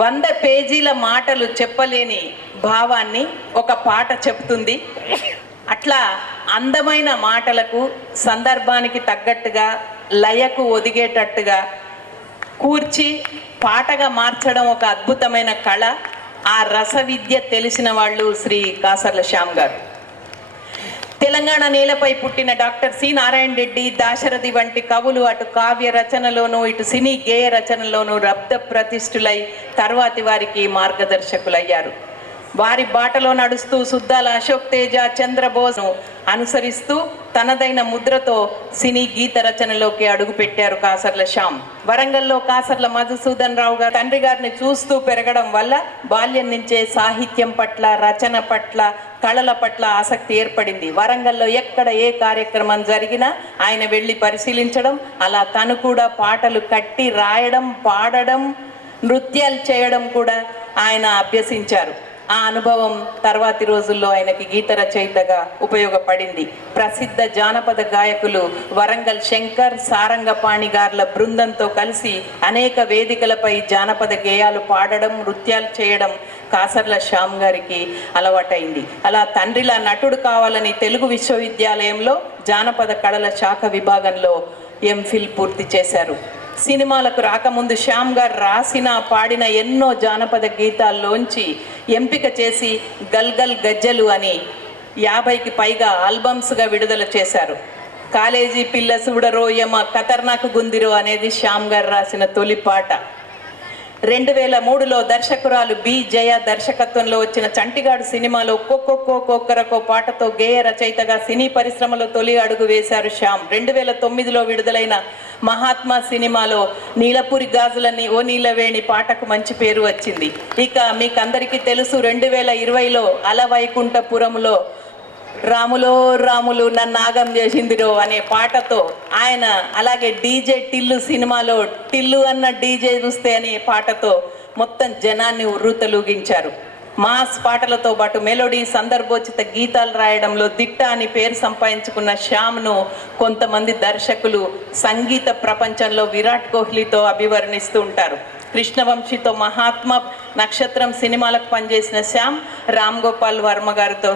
100 పేజీల మాటలు చెప్పలేని భావాన్ని ఒక పాట చెప్తుంది. అట్లా అందమైన మాటలకు సందర్భానికి తగ్గట్టుగా, లయకు ఒదిగేటట్టుగా కూర్చి పాటగా మార్చడం ఒక అద్భుతమైన కళ. ఆ రస విద్య తెలిసిన వాళ్ళు శ్రీ కాసర్ల శ్యామ్ గారు. తెలంగాణ నేలపై పుట్టిన డాక్టర్ సి నారాయణ రెడ్డి, దాశరథి వంటి కవులు అటు కావ్య రచనలోనూ ఇటు సినీ గేయ రచనలోనూ రబ్ద ప్రతిష్ఠులై తర్వాతి వారికి మార్గదర్శకులయ్యారు. వారి బాటలో నడుస్తూ సుద్దాల అశోక్ తేజ, చంద్రబోస్ను అనుసరిస్తూ తనదైన ముద్రతో సినీ గీత రచనలోకి అడుగుపెట్టారు కాసర్ల శ్యామ్. వరంగల్లో కాసర్ల మధుసూదన్ రావు గారు తండ్రి గారిని చూస్తూ పెరగడం వల్ల బాల్యం నుంచే సాహిత్యం పట్ల, రచన పట్ల, కళల పట్ల ఆసక్తి ఏర్పడింది. వరంగల్లో ఎక్కడ ఏ కార్యక్రమం జరిగినా ఆయన వెళ్ళి పరిశీలించడం, అలా తను కూడా పాటలు కట్టి రాయడం, పాడడం, నృత్యాలు చేయడం కూడా ఆయన అభ్యసించారు. ఆ అనుభవం తర్వాతి రోజుల్లో ఆయనకి గీత రచయితగా ఉపయోగపడింది. ప్రసిద్ధ జానపద గాయకులు వరంగల్ శంకర్, సారంగపాణి గార్ల బృందంతో కలిసి అనేక వేదికలపై జానపద గేయాలు పాడడం, నృత్యాలు చేయడం కాసర్ల శ్యామ్ గారికి అలవాటైంది. అలా తండ్రిలా నటుడు కావాలని తెలుగు విశ్వవిద్యాలయంలో జానపద కళల శాఖ విభాగంలో ఎంఫిల్ పూర్తి చేశారు. సినిమాలకు రాకముందు శ్యామ్ గారు రాసిన, పాడిన ఎన్నో జానపద గీతాల్లోంచి ఎంపిక చేసి గల్ గల్ గజ్జలు అని 50కి పైగా ఆల్బమ్స్గా విడుదల చేశారు. కాలేజీ పిల్ల చూడరోయమ ఖతర్నాక్ గుందిరో అనేది శ్యామ్ గారు రాసిన తొలి పాట. 2003లో దర్శకురాలు బి జయ దర్శకత్వంలో వచ్చిన చంటిగాడు సినిమాలో కొక్కొక్కో కొక్కరకో పాటతో గేయ రచయితగా సినీ పరిశ్రమలో తొలి అడుగు వేశారు శ్యామ్. 2009లో విడుదలైన మహాత్మా సినిమాలో నీలపురి గాజులని ఓ నీలవేణి పాటకు మంచి పేరు వచ్చింది. ఇక మీకు అందరికీ తెలుసు 2020లో అలవైకుంఠపురంలో రాములో రాములు నన్ను ఆగం చేసిందిరో అనే పాటతో ఆయన, అలాగే డీజే టిల్లు సినిమాలో టిల్లు అన్న డీజే చూస్తే అనే పాటతో మొత్తం జనాన్ని ఉర్రూతలూగించారు. మాస్ పాటలతో పాటు మెలోడీ, సందర్భోచిత గీతాలు రాయడంలో దిట్ట అని పేరు సంపాదించుకున్న శ్యామ్ను కొంతమంది దర్శకులు సంగీత ప్రపంచంలో విరాట్ కోహ్లీతో అభివర్ణిస్తూ ఉంటారు. కృష్ణవంశీతో మహాత్మా, నక్షత్రం సినిమాలకు పనిచేసిన శ్యామ్ రామ్ గోపాల్ వర్మ గారితో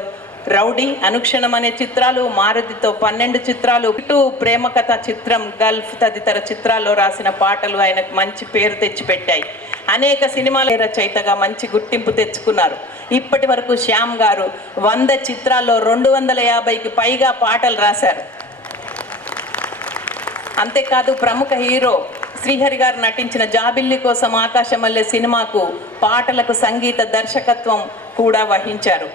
రౌడీ, అనుక్షణం అనే చిత్రాలు, మారుతితో 12 చిత్రాలు, ఇటు ప్రేమ కథ చిత్రం, గల్ఫ్ తదితర చిత్రాల్లో రాసిన పాటలు ఆయనకు మంచి పేరు తెచ్చిపెట్టాయి. అనేక సినిమాల రచయితగా మంచి గుర్తింపు తెచ్చుకున్నారు. ఇప్పటి వరకు శ్యామ్ గారు 100 చిత్రాల్లో 250కి పైగా పాటలు రాశారు. అంతేకాదు ప్రముఖ హీరో శ్రీహరి గారు నటించిన జాబిల్లి కోసం ఆకాశమల్లె సినిమాకు పాటలకు సంగీత దర్శకత్వం కూడా వహించారు.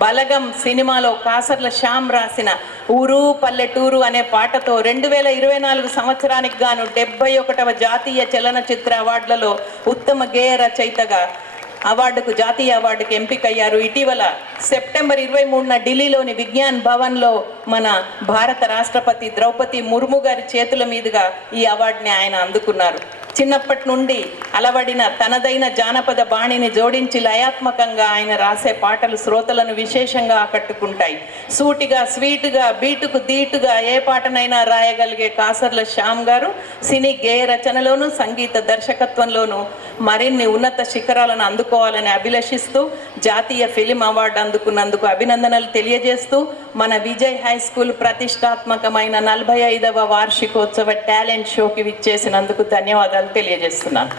బలగం సినిమాలో కాసర్ల శ్యామ్ రాసిన ఊరు పల్లెటూరు అనే పాటతో 2024 సంవత్సరానికి గాను 71వ జాతీయ చలనచిత్ర అవార్డులలో ఉత్తమ గేయ రచయితగా జాతీయ అవార్డుకి ఎంపికయ్యారు. ఇటీవల సెప్టెంబర్ 23న ఢిల్లీలోని విజ్ఞాన్ భవన్లో మన భారత రాష్ట్రపతి ద్రౌపది ముర్ము గారి చేతుల మీదుగా ఈ అవార్డుని ఆయన అందుకున్నారు. చిన్నప్పటి నుండి అలవడిన తనదైన జానపద బాణిని జోడించి లయాత్మకంగా ఆయన రాసే పాటలు శ్రోతలను విశేషంగా ఆకట్టుకుంటాయి. సూటిగా, స్వీటుగా, బీటుకు దీటుగా ఏ పాటనైనా రాయగలిగే కాసర్ల శ్యామ్ గారు సినీ గేయ రచనలోను, సంగీత దర్శకత్వంలోనూ మరిన్ని ఉన్నత శిఖరాలను అందుకోవాలని అభిలషిస్తూ జాతీయ ఫిలిం అవార్డు అందుకున్నందుకు అభినందనలు తెలియజేస్తూ మన విజయ్ హై స్కూల్ ప్రతిష్టాత్మకమైన 45వ వార్షికోత్సవ టాలెంట్ షోకి విచ్చేసినందుకు ధన్యవాదాలు తెలియజేస్తున్నాను.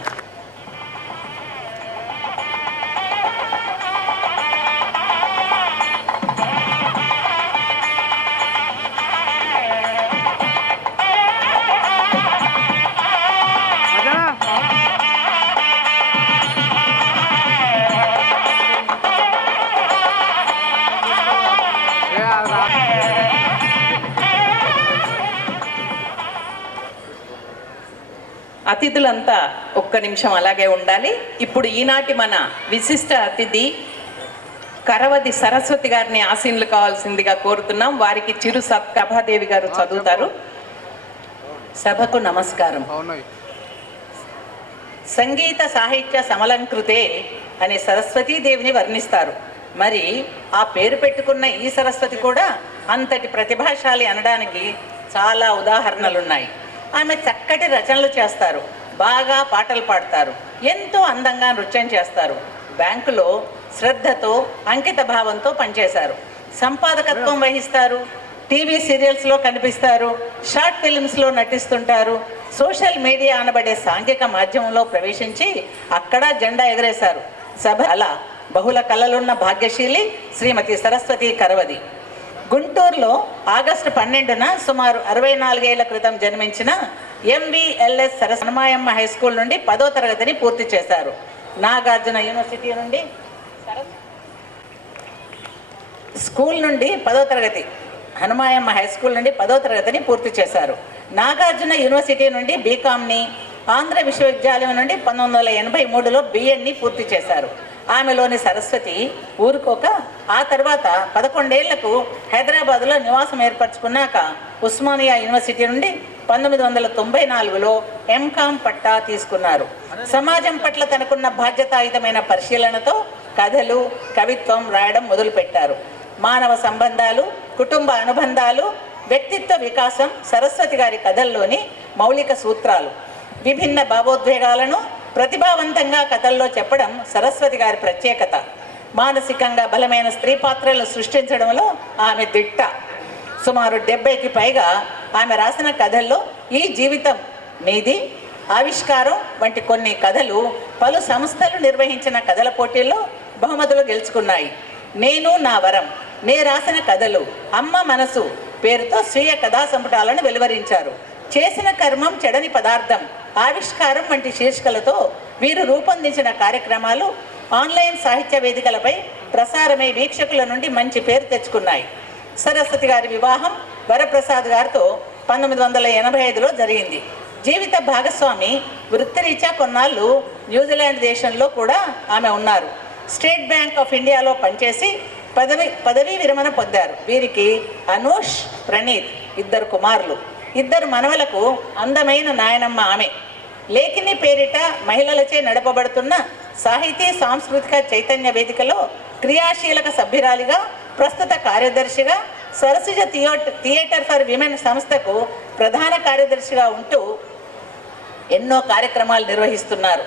అతిథులంతా ఒక్క నిమిషం అలాగే ఉండాలి. ఇప్పుడు ఈనాటి మన విశిష్ట అతిథి కరవది సరస్వతి గారిని ఆసీనులు కావాల్సిందిగా కోరుతున్నాం. వారికి చిరు సభాదేవి గారు చదువుతారు. సభకు నమస్కారం. సంగీత సాహిత్య సమలంకృతే అనే సరస్వతీదేవిని వర్ణిస్తారు. మరి ఆ పేరు పెట్టుకున్న ఈ సరస్వతి కూడా అంతటి ప్రతిభాశాలి అనడానికి చాలా ఉదాహరణలున్నాయి. ఆమె చక్కటి రచనలు చేస్తారు, బాగా పాటలు పాడతారు, ఎంతో అందంగా నృత్యం చేస్తారు. బ్యాంకులో శ్రద్ధతో, అంకిత భావంతో పనిచేశారు. సంపాదకత్వం వహిస్తారు. టీవీ సీరియల్స్లో కనిపిస్తారు, షార్ట్ ఫిల్మ్స్లో నటిస్తుంటారు. సోషల్ మీడియా అనబడే సాంఘిక మాధ్యమంలో ప్రవేశించి అక్కడ జెండా ఎగరేశారు. సభ అలా బహుళ కళలున్న భాగ్యశీలి శ్రీమతి సరస్వతి కరవది. గుంటూరులో ఆగస్టు 12న సుమారు 64 ఏళ్ల క్రితం జన్మించిన MVLS హనుమాయమ్మ హై స్కూల్ నుండి 10వ తరగతిని పూర్తి చేశారు. నాగార్జున యూనివర్సిటీ నుండి హనుమాయమ్మ హై స్కూల్ నుండి 10వ తరగతిని పూర్తి చేశారు. నాగార్జున యూనివర్సిటీ నుండి బీకామ్ని, ఆంధ్ర విశ్వవిద్యాలయం నుండి 1983లో BEdని పూర్తి చేశారు. ఆమెలోని సరస్వతి ఊరుకోక ఆ తర్వాత 11 ఏళ్లకు హైదరాబాద్లో నివాసం ఏర్పరచుకున్నాక ఉస్మానియా యూనివర్సిటీ నుండి 1994లో MCom పట్టా తీసుకున్నారు. సమాజం పట్ల తనకున్న బాధ్యతాయుతమైన పరిశీలనతో కథలు, కవిత్వం రాయడం మొదలుపెట్టారు. మానవ సంబంధాలు, కుటుంబ అనుబంధాలు, వ్యక్తిత్వ వికాసం సరస్వతి గారి కథల్లోని మౌలిక సూత్రాలు. విభిన్న భావోద్వేగాలను ప్రతిభావంతంగా కథల్లో చెప్పడం సరస్వతి గారి ప్రత్యేకత. మానసికంగా బలమైన స్త్రీ పాత్రలను సృష్టించడంలో ఆమె దిట్ట. సుమారు 70కి పైగా ఆమె రాసిన కథల్లో ఈ జీవితం మీది, ఆవిష్కారం వంటి కొన్ని కథలు పలు సంస్థలు నిర్వహించిన కథల పోటీల్లో బహుమతులు గెలుచుకున్నాయి. నేను నా వరం, నే రాసిన కథలు, అమ్మ మనసు పేరుతో స్వీయ కథా సంపుటాలను వెలువరించారు. చేసిన కర్మం చెడని పదార్థం, ఆవిష్కారం వంటి శీర్షికలతో వీరు రూపొందించిన కార్యక్రమాలు ఆన్లైన్ సాహిత్య వేదికలపై ప్రసారమై వీక్షకుల నుండి మంచి పేరు తెచ్చుకున్నాయి. సరస్వతి గారి వివాహం వరప్రసాద్ గారితో 1985లో జరిగింది. జీవిత భాగస్వామి వృత్తిరీత్యా కొన్నాళ్ళు న్యూజిలాండ్ దేశంలో కూడా ఆమె ఉన్నారు. స్టేట్ బ్యాంక్ ఆఫ్ ఇండియాలో పనిచేసి పదవీ విరమణ పొందారు. వీరికి అనూష్, ప్రణీత్ 2 కుమారులు. 2 మనవలకు అందమైన నాయనమ్మ ఆమె. లేఖిని పేరిట మహిళలచే నడపబడుతున్న సాహితీ సాంస్కృతిక చైతన్య వేదికలో క్రియాశీలక సభ్యురాలిగా, ప్రస్తుత కార్యదర్శిగా, సరసిజ థియేటర్ ఫర్ విమెన్ సంస్థకు ప్రధాన కార్యదర్శిగా ఉంటూ ఎన్నో కార్యక్రమాలు నిర్వహిస్తున్నారు.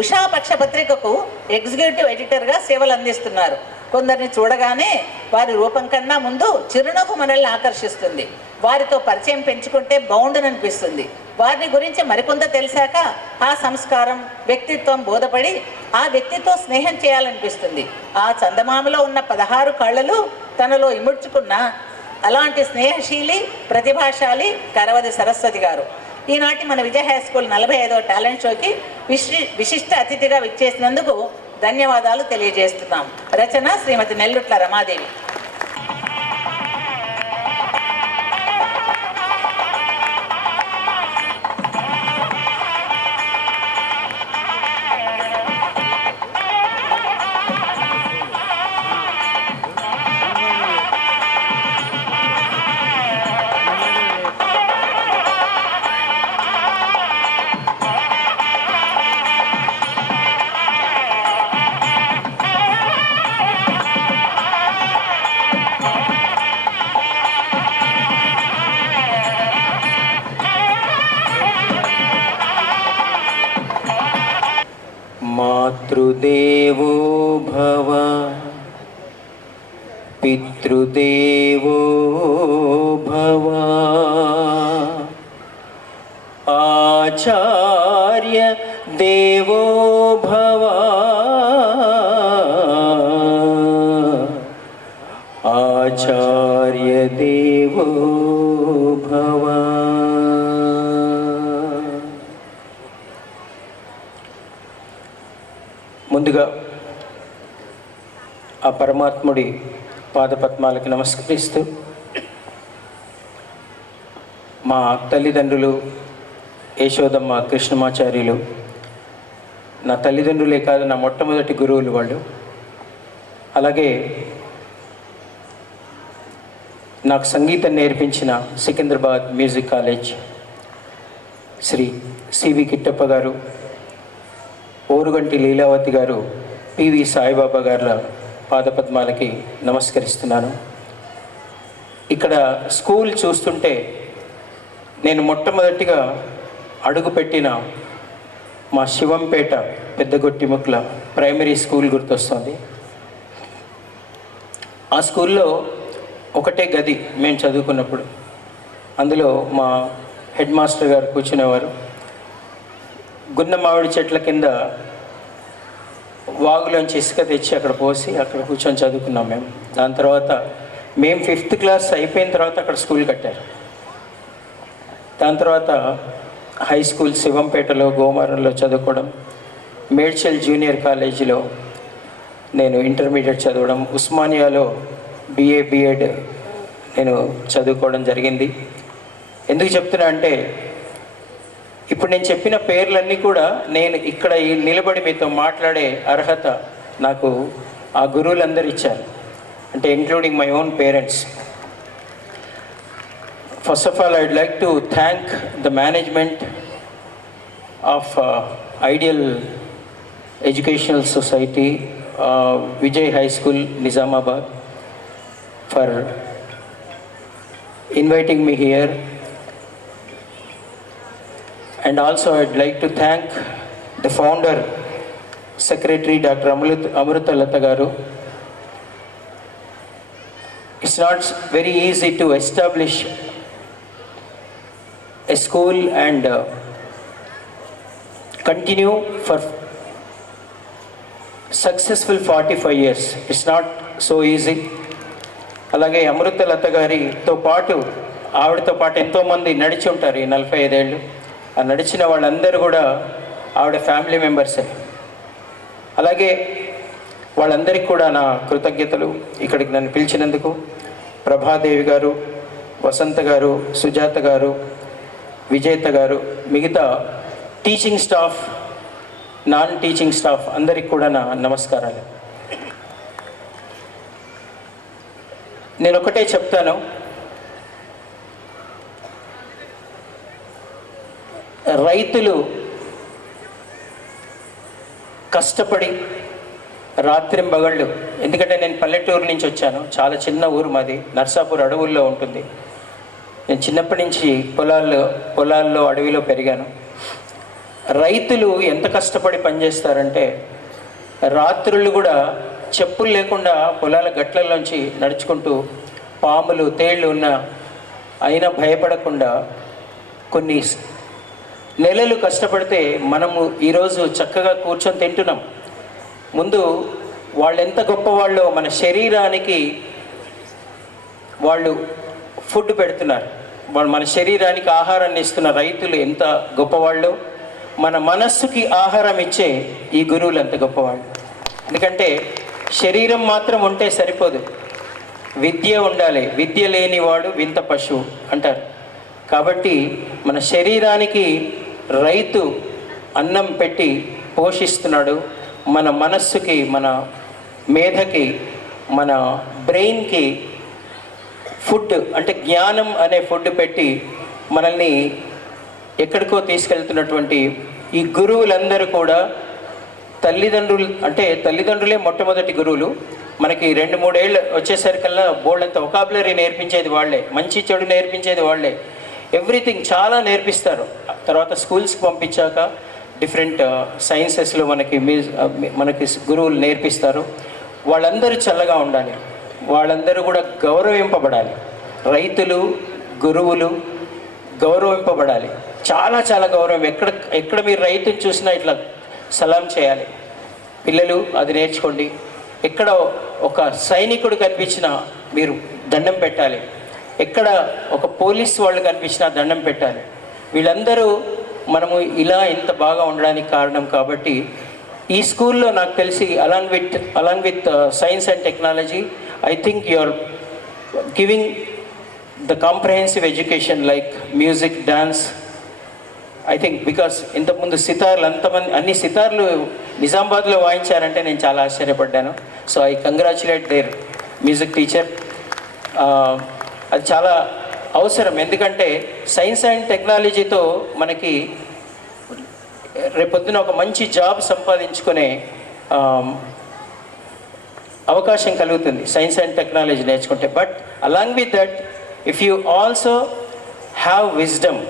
ఉషా పక్ష పత్రికకు ఎగ్జిక్యూటివ్ ఎడిటర్గా సేవలు అందిస్తున్నారు. కొందరిని చూడగానే వారి రూపం కన్నా ముందు చిరునవ్వు మనల్ని ఆకర్షిస్తుంది. వారితో పరిచయం పెంచుకుంటే బాగుండుననిపిస్తుంది. వారిని గురించి మరికొంత తెలిసాక ఆ సంస్కారం, వ్యక్తిత్వం బోధపడి ఆ వ్యక్తితో స్నేహం చేయాలనిపిస్తుంది. ఆ చందమామలో ఉన్న 16 కళ్ళలు తనలో ఇముడ్చుకున్న అలాంటి స్నేహశీలి, ప్రతిభాశాలి కరవది సరస్వతి గారు. ఈనాటి మన విజయ హై స్కూల్ 45వ టాలెంట్ షోకి విశిష్ట అతిథిగా విచ్చేసినందుకు ధన్యవాదాలు తెలియజేస్తున్నాం. రచన శ్రీమతి నెల్లుట్ల రమాదేవి. మాతృదేవో భవ, పితృదేవో భవ, ఆచార్య దేవో భవ, ఆచార్య దేవో భవ. ముందుగా ఆ పరమాత్ముడి పాదపద్మాలకు నమస్కరిస్తూ, మా తల్లిదండ్రులు యశోదమ్మ, కృష్ణమాచార్యులు నా తల్లిదండ్రులే కాదు, నా మొట్టమొదటి గురువులు వాళ్ళు. అలాగే నాకు సంగీతం నేర్పించిన Secunderabad music college Shri C V Kittappa గారు, ఓరుగంటి లీలావతి గారు, పివి సాయిబాబా గారి పాదపద్మాలకి నమస్కరిస్తున్నాను. ఇక్కడ స్కూల్ చూస్తుంటే నేను మొట్టమొదటిగా అడుగుపెట్టిన మా శివంపేట పెద్దగొట్టిముక్కల ప్రైమరీ స్కూల్ గుర్తొస్తుంది. ఆ స్కూల్లో ఒకటే గది మేము చదువుకున్నప్పుడు. అందులో మా హెడ్ మాస్టర్ గారు కూర్చునేవారు. గున్న మామిడి చెట్ల కింద వాగులోంచి ఇసుక తెచ్చి అక్కడ పోసి అక్కడ కూర్చొని చదువుకున్నాం మేము. దాని తర్వాత మేము 5th క్లాస్ అయిపోయిన తర్వాత అక్కడ స్కూల్ కట్టారు. దాని తర్వాత హై స్కూల్ శివంపేటలో గోమారంలో చదువుకోవడం, మేడ్చల్ జూనియర్ కాలేజీలో నేను ఇంటర్మీడియట్ చదవడం, ఉస్మానియాలో BA B.Ed నేను చదువుకోవడం జరిగింది. ఎందుకు చెప్తున్నా అంటే ఇప్పుడు నేను చెప్పిన పేర్లన్నీ కూడా నేను ఇక్కడ నిలబడి మీతో మాట్లాడే అర్హత నాకు ఆ గురువులందరూ ఇచ్చారు, అంటే including my own parents. First of all I would like to thank the management of ideal educational society, Vijay High School, Nizamabad, for inviting me here. And also I'd like to thank the founder, Secretary Dr. Amruta Latha garu. It's not very easy to establish a school and continue for successful 45 years. It's not so easy. అలాగే అమృత లత గారితో పాటు ఆవిడతో పాటు ఎంతోమంది నడిచి ఉంటారు ఈ 45 ఏళ్ళు. ఆ నడిచిన వాళ్ళందరూ కూడా ఆవిడ ఫ్యామిలీ మెంబర్సే. అలాగే వాళ్ళందరికీ కూడా నా కృతజ్ఞతలు. ఇక్కడికి నన్ను పిలిచినందుకు ప్రభాదేవి గారు, వసంత గారు, సుజాత గారు, విజేత గారు, మిగతా teaching staff, non teaching staff అందరికి కూడా నా నమస్కారాలు. నేను ఒకటే చెప్తాను, రైతులు కష్టపడి రాత్రింబగళ్ళు, ఎందుకంటే నేను పల్లెటూరు నుంచి వచ్చాను, చాలా చిన్న ఊరు మాది, నర్సాపూర్ అడవుల్లో ఉంటుంది. నేను చిన్నప్పటి నుంచి పొలాల్లో అడవిలో పెరిగాను. రైతులు ఎంత కష్టపడి పనిచేస్తారంటే రాత్రులు కూడా చెప్పులు లేకుండా పొలాల గట్లలోంచి నడుచుకుంటూ పాములు తేళ్ళు ఉన్న అయినా భయపడకుండా కొన్ని నెలలు కష్టపడితే మనము ఈరోజు చక్కగా కూర్చొని తింటున్నాం. ముందు వాళ్ళు ఎంత గొప్పవాళ్ళో మన శరీరానికి వాళ్ళు ఫుడ్ పెడుతున్నారు, వాళ్ళు మన శరీరానికి ఆహారాన్ని ఇస్తున్న రైతులు ఎంత గొప్పవాళ్ళు, మన మనస్సుకి ఆహారం ఇచ్చే ఈ గురువులు ఎంత గొప్పవాళ్ళు. ఎందుకంటే శరీరం మాత్రం ఉంటే సరిపోదు, విద్య ఉండాలి. విద్య లేనివాడు వింత పశువు అంటారు. కాబట్టి మన శరీరానికి రైతు అన్నం పెట్టి పోషిస్తున్నాడు, మన మనస్సుకి, మన మేధకి, మన బ్రెయిన్కి ఫుడ్ అంటే జ్ఞానం అనే ఫుడ్ పెట్టి మనల్ని ఎక్కడికో తీసుకెళ్తున్నటువంటి ఈ గురువులందరూ కూడా తల్లిదండ్రులే మొట్టమొదటి గురువులు. మనకి 2-3 ఏళ్ళు వచ్చేసరికల్లా బోల్డంత వొకాబులరీ నేర్పించేది వాళ్ళే, మంచి చెడు నేర్పించేది వాళ్ళే, ఎవ్రీథింగ్ చాలా నేర్పిస్తారు. తర్వాత స్కూల్స్కి పంపించాక డిఫరెంట్ సైన్సెస్లో మనకి గురువులు నేర్పిస్తారు. వాళ్ళందరూ చల్లగా ఉండాలి, వాళ్ళందరూ కూడా గౌరవింపబడాలి. రైతులు, గురువులు గౌరవింపబడాలి, చాలా చాలా గౌరవం. ఎక్కడ మీరు రైతుని చూసినా ఇట్లా సలాం చేయాలి. పిల్లలు అది నేర్చుకోండి. ఎక్కడ ఒక సైనికుడు కనిపించినా మీరు దండం పెట్టాలి, ఎక్కడ ఒక పోలీస్ వాళ్ళు కనిపించినా దండం పెట్టాలి. వీళ్ళందరూ మనము ఇలా ఇంత బాగా ఉండడానికి కారణం. కాబట్టి ఈ స్కూల్లో నాకు తెలిసి along with science and technology, I think you are giving the comprehensive education like music, dance. I think because ఇంతకుముందు సితార్లు అన్ని సితార్లు నిజామాబాద్లో వాయించారంటే నేను చాలా ఆశ్చర్యపడ్డాను. So I congratulate their music teacher. అది చాలా అవసరం, ఎందుకంటే సైన్స్ అండ్ టెక్నాలజీతో మనకి రేపొద్దున ఒక మంచి జాబ్ సంపాదించుకునే అవకాశం కలుగుతుంది సైన్స్ అండ్ టెక్నాలజీ నేర్చుకుంటే. But along with that if you also have wisdom,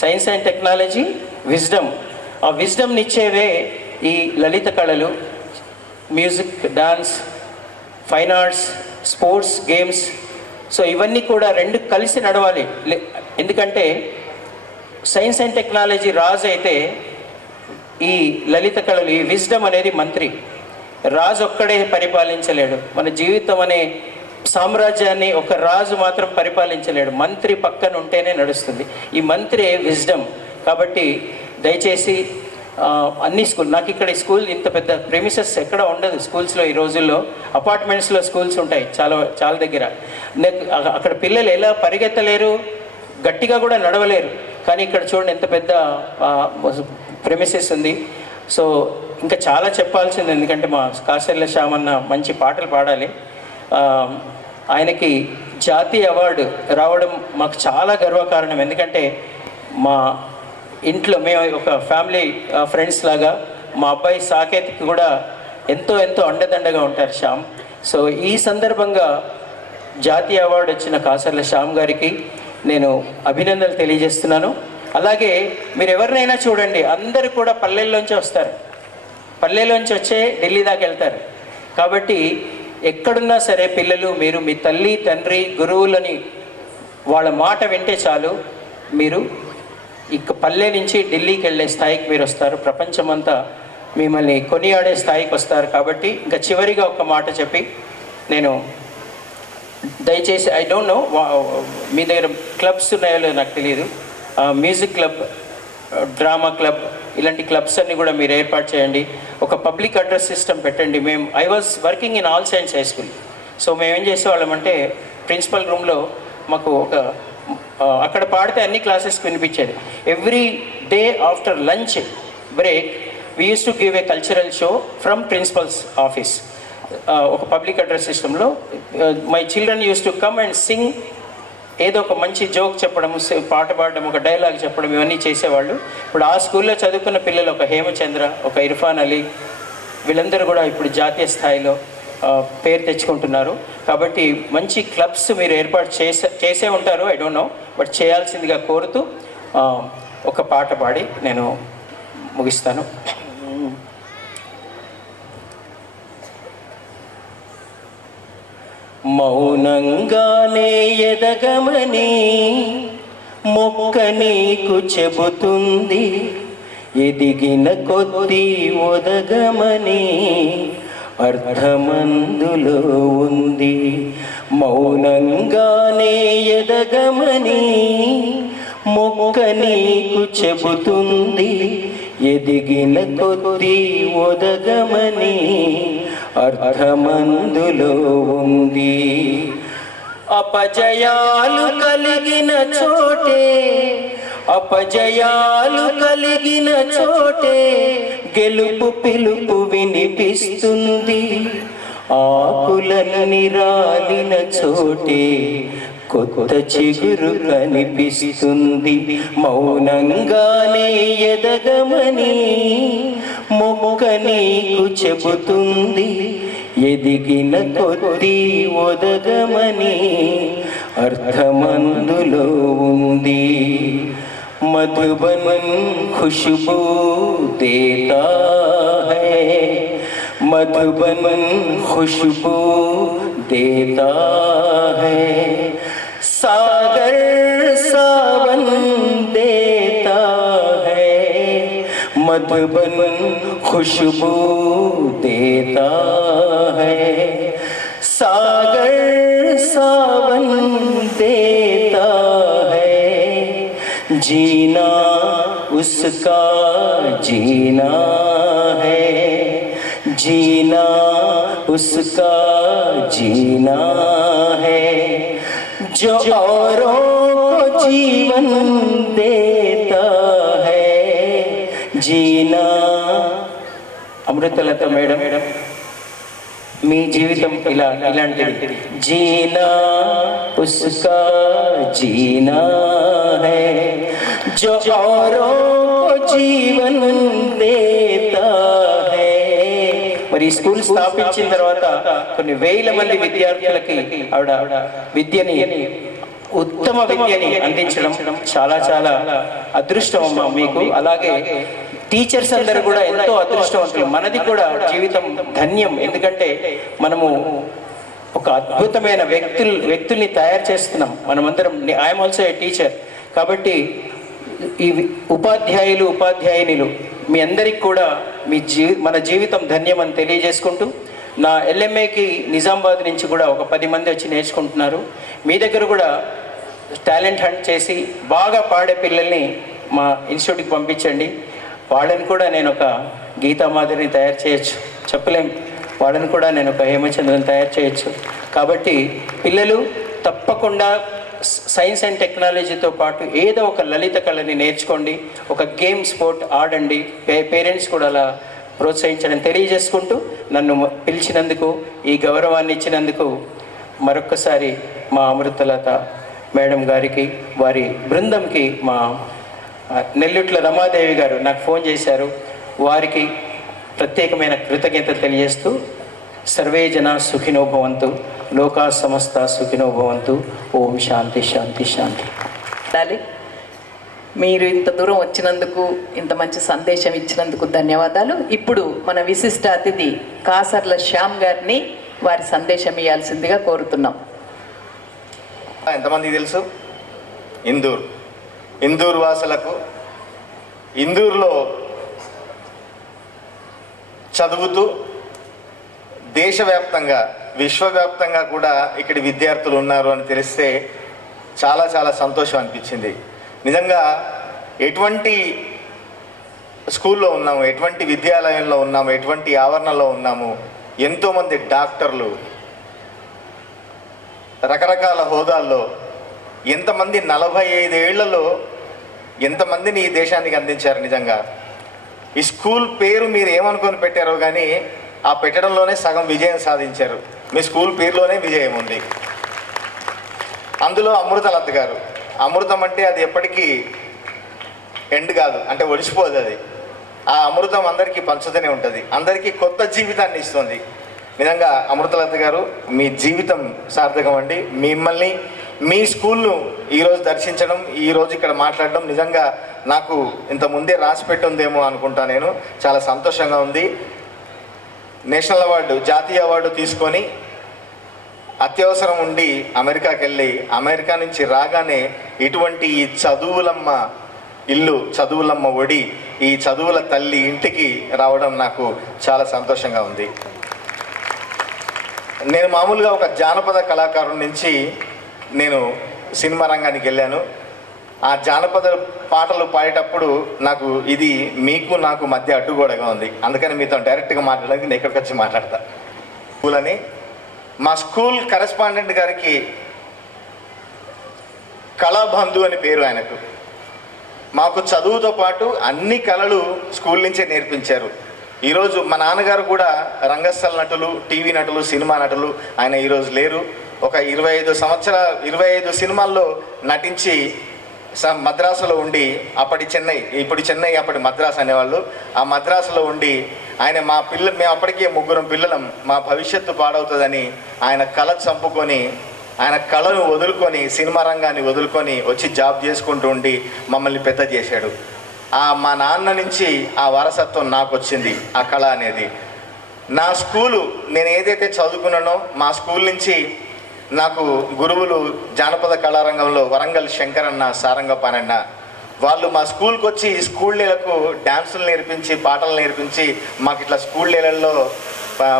science and technology, wisdom, ఆ విజ్డమ్ని ఇచ్చేవే ఈ లలిత కళలు, music, dance, fine arts, sports, games. So ఇవన్నీ కూడా రెండు కలిసి నడవాలి. ఎందుకంటే సైన్స్ అండ్ టెక్నాలజీ రాజు అయితే ఈ లలిత కళలు, ఈ విజ్డమ్ అనేది మంత్రి. రాజు ఒక్కడే పరిపాలించలేడు. మన జీవితం అనే సామ్రాజ్యాన్ని ఒక రాజు మాత్రం పరిపాలించలేడు, మంత్రి పక్కన ఉంటేనే నడుస్తుంది. ఈ మంత్రి విజ్డమ్. కాబట్టి దయచేసి అన్ని స్కూల్, నాకు ఇక్కడ ఈ స్కూల్ ఇంత పెద్ద ప్రెమిసెస్ ఎక్కడ ఉండదు స్కూల్స్లో. ఈ రోజుల్లో అపార్ట్మెంట్స్లో స్కూల్స్ ఉంటాయి చాలా దగ్గర. అక్కడ పిల్లలు ఎలా పరిగెత్తలేరు, గట్టిగా కూడా నడవలేరు. కానీ ఇక్కడ చూడండి ఎంత పెద్ద ప్రెమిసెస్ ఉంది. సో ఇంకా చాలా చెప్పాల్సింది, ఎందుకంటే మా కాసర్ల శ్యామన్న మంచి పాటలు పాడాలి. ఆయనకి జాతీయ అవార్డు రావడం మాకు చాలా గర్వకారణం. ఎందుకంటే మా ఇంట్లో మేము ఒక ఫ్యామిలీ ఫ్రెండ్స్ లాగా, మా అబ్బాయి సాకేత్కి కూడా ఎంతో అండదండగా ఉంటారు శ్యామ్. సో ఈ సందర్భంగా జాతీయ అవార్డు వచ్చిన కాసర్ల శ్యామ్ గారికి నేను అభినందనలు తెలియజేస్తున్నాను. అలాగే మీరు ఎవరినైనా చూడండి, అందరూ కూడా పల్లెల్లోంచి వస్తారు, పల్లెల్లోంచి వచ్చే ఢిల్లీ దాకా వెళ్తారు. కాబట్టి ఎక్కడున్నా సరే పిల్లలు, మీరు మీ తల్లి తండ్రి గురువులని వాళ్ళ మాట వింటే చాలు, మీరు ఇక పల్లె నుంచి ఢిల్లీకి వెళ్ళే స్థాయికి మీరు వస్తారు. ప్రపంచమంతా మిమ్మల్ని కొనియాడే స్థాయికి వస్తారు. కాబట్టి ఇంకా చివరిగా ఒక మాట చెప్పి నేను దయచేసి, ఐ డోంట్ నో మీ దగ్గర క్లబ్స్ ఉన్నాయో లేదో నాకు తెలియదు, మ్యూజిక్ క్లబ్, డ్రామా క్లబ్, ఇలాంటి క్లబ్స్ అన్నీ కూడా మీరు ఏర్పాటు చేయండి. ఒక పబ్లిక్ అడ్రస్ సిస్టమ్ పెట్టండి. I was working in all science high school. So మేము ఏం చేసేవాళ్ళమంటే ప్రిన్సిపల్ రూమ్లో మాకు ఒక అక్కడ పాడితే అన్ని క్లాసెస్కి వినిపించేది. Every day after lunch break we use to give a cultural show from principal's office. ఒక పబ్లిక్ అడ్రస్ సిస్టంలో my children use to come and sing. ఏదో ఒక మంచి జోక్ చెప్పడం, పాట పాడడం, ఒక డైలాగ్ చెప్పడం, ఇవన్నీ చేసేవాళ్ళు. ఇప్పుడు ఆ స్కూల్లో చదువుకున్న పిల్లలు, ఒక హేమచంద్ర, ఒక ఇర్ఫాన్ అలీ, వీళ్ళందరూ కూడా ఇప్పుడు జాతీయ స్థాయిలో పేరు తెచ్చుకుంటున్నారు. కాబట్టి మంచి క్లబ్స్ మీరు ఏర్పాటు చేసే ఉంటారు, ఐ డోంట్ నో, బట్ చేయాల్సిందిగా కోరుతూ ఒక పాట పాడి నేను ముగిస్తాను. మౌనంగానే ఎదగమని మొక్క నీకు చెబుతుంది, ఎదిగిన కొద్దీ ఒదగమని అర్థమందులో ఉంది. మౌనంగానే ఎదగమని మొక్క నీకు చెబుతుంది, ఎదిగిన కొద్దీ ఒదగమని అర్థమందులో ఉంది. అపజయాలు కలిగిన చోటే, అపజయాలు కలిగిన చోటే గెలుపు పిలుపు వినిపిస్తుంది. ఆకులన్నీ రాలిన చోటే కొత్త చిగురు కనిపిస్తుంది. మౌనంగానే ఎదగమని మొక్క నీకు చెబుతుంది, ఎదిగిన కొద్దీ ఒదగమని అర్థమందులో ఉంది. మధుబన్ ఖుష్బూ దేతా హై, మధుబన్ ఖుష్బూ దేతా హై, सागर सावन देता है, मधुबन खुशबू देता है, सागर सावन देता है, जीना उसका जीना है, जीना उसका जीना है, जो औरों को जीवन देता है, जीना. అమృతలత మేడం, మీ జీవితం ఇలాంటిది. జీనా ఉస్కా జీనా హై, జో ఔరోं को जीवन देता है. మరి ఈ స్కూల్ స్థాపించిన తర్వాత కొన్ని వేల మంది విద్యార్థులకి ఆవిడ విద్యని, ఉత్తమ విద్యని అందించడం చాలా చాలా అదృష్టం అమ్మా మీకు. అలాగే టీచర్స్ అందరూ కూడా ఎంతో అదృష్టవంతులు. మనది కూడా జీవితం ధన్యం, ఎందుకంటే మనము ఒక అద్భుతమైన వ్యక్తుల్ని తయారు చేస్తున్నాం మనమందరం. I'm also a teacher. కాబట్టి ఈ ఉపాధ్యాయులు ఉపాధ్యాయునిలు మీ అందరికి కూడా మన జీవితం ధన్యమని తెలియజేసుకుంటూ, నా ఎల్ఎంఏకి నిజామాబాద్ నుంచి కూడా ఒక 10 మంది వచ్చి నేర్చుకుంటున్నారు. మీ దగ్గర కూడా టాలెంట్ హంట్ చేసి బాగా పాడే పిల్లల్ని మా ఇన్స్టిట్యూట్కి పంపించండి. వాళ్ళని కూడా నేను ఒక గీతామాధురిని తయారు చేయొచ్చు, చెప్పలేం. వాళ్ళని కూడా నేను ఒక హేమచంద్రని తయారు చేయొచ్చు. కాబట్టి పిల్లలు తప్పకుండా సైన్స్ అండ్ టెక్నాలజీతో పాటు ఏదో ఒక లలిత కళని నేర్చుకోండి, ఒక గేమ్ స్పోర్ట్ ఆడండి. పేరెంట్స్ కూడా అలా ప్రోత్సహించడం తెలియజేసుకుంటూ, నన్ను పిలిచినందుకు, ఈ గౌరవాన్ని ఇచ్చినందుకు మరొక్కసారి మా అమృతలత మేడం గారికి, వారి బృందంకి, మా నెల్లుట్ల రమాదేవి గారు నాకు ఫోన్ చేశారు, వారికి ప్రత్యేకమైన కృతజ్ఞతలు తెలియజేస్తూ, సర్వే జన సుఖినో భవంతు, లోకా సమస్త సుఖినో భవంతు. ఓం శాంతి శాంతి శాంతి. మీరు ఇంత దూరం వచ్చినందుకు, ఇంత మంచి సందేశం ఇచ్చినందుకు ధన్యవాదాలు. ఇప్పుడు మన విశిష్ట అతిథి కాసర్ల శ్యామ్ గారిని వారి సందేశం ఇవ్వాల్సిందిగా కోరుతున్నాం. ఎంతమందికి తెలుసు ఇందూర్ వాసులకు, ఇందూరులో చదువుతూ దేశవ్యాప్తంగా విశ్వవ్యాప్తంగా కూడా ఇక్కడి విద్యార్థులు ఉన్నారు అని తెలిస్తే చాలా చాలా సంతోషం అనిపించింది. నిజంగా ఎటువంటి స్కూల్లో ఉన్నాము, ఎటువంటి విద్యాలయంలో ఉన్నాము, ఎటువంటి ఆవరణలో ఉన్నాము, ఎంతోమంది డాక్టర్లు రకరకాల హోదాల్లో, ఎంతమంది 45 ఏళ్లలో ఎంతమందిని ఈ దేశానికి అందించారు. నిజంగా ఈ స్కూల్ పేరు మీరు ఏమనుకొని పెట్టారో కానీ ఆ పెట్టడంలోనే సగం విజయం సాధించారు. మీ స్కూల్ పేరులోనే విజయం ఉంది. అందులో అమృతలత గారు, అమృతం అంటే అది ఎప్పటికీ ఎండ్ కాదు, అంటే ఒడిసిపోదు. అది ఆ అమృతం అందరికీ పంచుతూనే ఉంటుంది, అందరికీ కొత్త జీవితాన్ని ఇస్తుంది. నిజంగా అమృతలత గారు, మీ జీవితం సార్థకం అండి. మిమ్మల్ని, మీ స్కూల్ను ఈరోజు దర్శించడం, ఈరోజు ఇక్కడ మాట్లాడడం నిజంగా నాకు ఇంత ముందే రాసి పెట్టుందేమో అనుకుంటా. నేను చాలా సంతోషంగా ఉంది. నేషనల్ అవార్డు, జాతీయ అవార్డు తీసుకొని అత్యవసరం ఉండి అమెరికాకి వెళ్ళి, అమెరికా నుంచి రాగానే ఇటువంటి ఈ చదువులమ్మ ఇల్లు, చదువులమ్మ ఒడి, ఈ చదువుల తల్లి ఇంటికి రావడం నాకు చాలా సంతోషంగా ఉంది. నేను మామూలుగా ఒక జానపద కళాకారుడి నుంచి నేను సినిమా రంగానికి వెళ్ళాను. ఆ జానపద పాటలు పాడేటప్పుడు నాకు ఇది మీకు నాకు మధ్య అడ్డుగోడగా ఉంది. అందుకని మీతో డైరెక్ట్గా మాట్లాడడానికి నేను ఇక్కడికి వచ్చి మాట్లాడతా. స్కూల్ అని మా స్కూల్ కరెస్పాండెంట్ గారికి కళాబంధు అని పేరు ఆయనకు. మాకు చదువుతో పాటు అన్ని కళలు స్కూల్ నుంచే నేర్పించారు. ఈరోజు మా నాన్నగారు కూడా రంగస్థల నటులు, టీవీ నటులు, సినిమా నటులు. ఆయన ఈరోజు లేరు. ఒక 25 సినిమాల్లో నటించి మద్రాసులో ఉండి, అప్పటి చెన్నై, ఇప్పుడు చెన్నై, అప్పటి మద్రాసు అనేవాళ్ళు, ఆ మద్రాసులో ఉండి ఆయన మేము అప్పటికే 3 పిల్లలం, మా భవిష్యత్తు పాడవుతుందని ఆయన కళ చంపుకొని, ఆయన కళను వదులుకొని, సినిమా రంగాన్ని వదులుకొని వచ్చి జాబ్ చేసుకుంటూ ఉండి మమ్మల్ని పెద్ద చేశాడు. మా నాన్న నుంచి ఆ వారసత్వం నాకు వచ్చింది, ఆ కళ అనేది. నా స్కూలు, నేను ఏదైతే చదువుకున్నానో మా స్కూల్ నుంచి నాకు గురువులు జానపద కళారంగంలో వరంగల్ శంకరన్న, సారంగపానన్న, వాళ్ళు మా స్కూల్కి వచ్చి స్కూల్ డేలకు డ్యాన్సులు నేర్పించి, పాటలు నేర్పించి మాకు ఇట్లా స్కూల్ డేలలో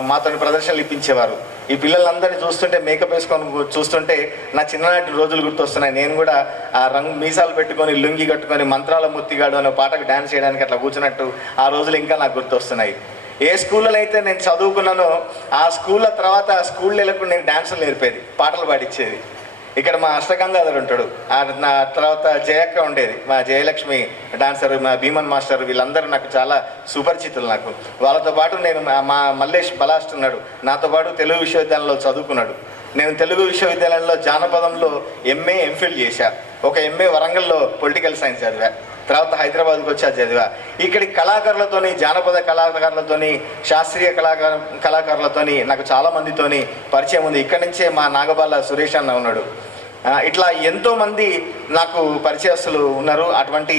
మాతో ప్రదర్శనలు ఇప్పించేవారు. ఈ పిల్లలందరినీ చూస్తుంటే, మేకప్ వేసుకొని చూస్తుంటే నా చిన్ననాటి రోజులు గుర్తొస్తున్నాయి. నేను కూడా ఆ మీసాలు పెట్టుకొని, లుంగి కట్టుకొని, మంత్రాల ముత్తిగాడు అనే పాటకు డ్యాన్స్ చేయడానికి అట్లా కూర్చున్నట్టు ఆ రోజులు ఇంకా నాకు గుర్తొస్తున్నాయి. ఏ స్కూల్లో అయితే నేను చదువుకున్నానో ఆ స్కూళ్ళ తర్వాత ఆ స్కూల్ డేలకు నేను డాన్సులు నేర్పేది, పాటలు పాడించేది. ఇక్కడ మా అష్టగంగాధర్ ఉంటాడు, నా తర్వాత జయక్క ఉండేది, మా జయలక్ష్మి డాన్సర్, మా భీమన్ మాస్టర్, వీళ్ళందరూ నాకు చాలా సుపరిచితులు. నాకు వాళ్ళతో పాటు నేను మా మల్లేష్ బలాస్ట్ ఉన్నాడు, నాతో పాటు తెలుగు విశ్వవిద్యాలయంలో చదువుకున్నాడు. నేను తెలుగు విశ్వవిద్యాలయంలో జానపదంలో ఎంఏ, ఎంఫిల్ చేశా. ఒక ఎంఏ వరంగల్లో పొలిటికల్ సైన్స్ చదివా, తర్వాత హైదరాబాద్కి వచ్చి అది చదివా. ఇక్కడి కళాకారులతోని, జానపద కళాకారులతోని, శాస్త్రీయ కళాకారులతోని నాకు చాలా మందితోని పరిచయం ఉంది. ఇక్కడి నుంచే మా నాగబాల సురేష్ అన్న ఉన్నాడు. ఇట్లా ఎంతోమంది నాకు పరిచయస్తులు ఉన్నారు. అటువంటి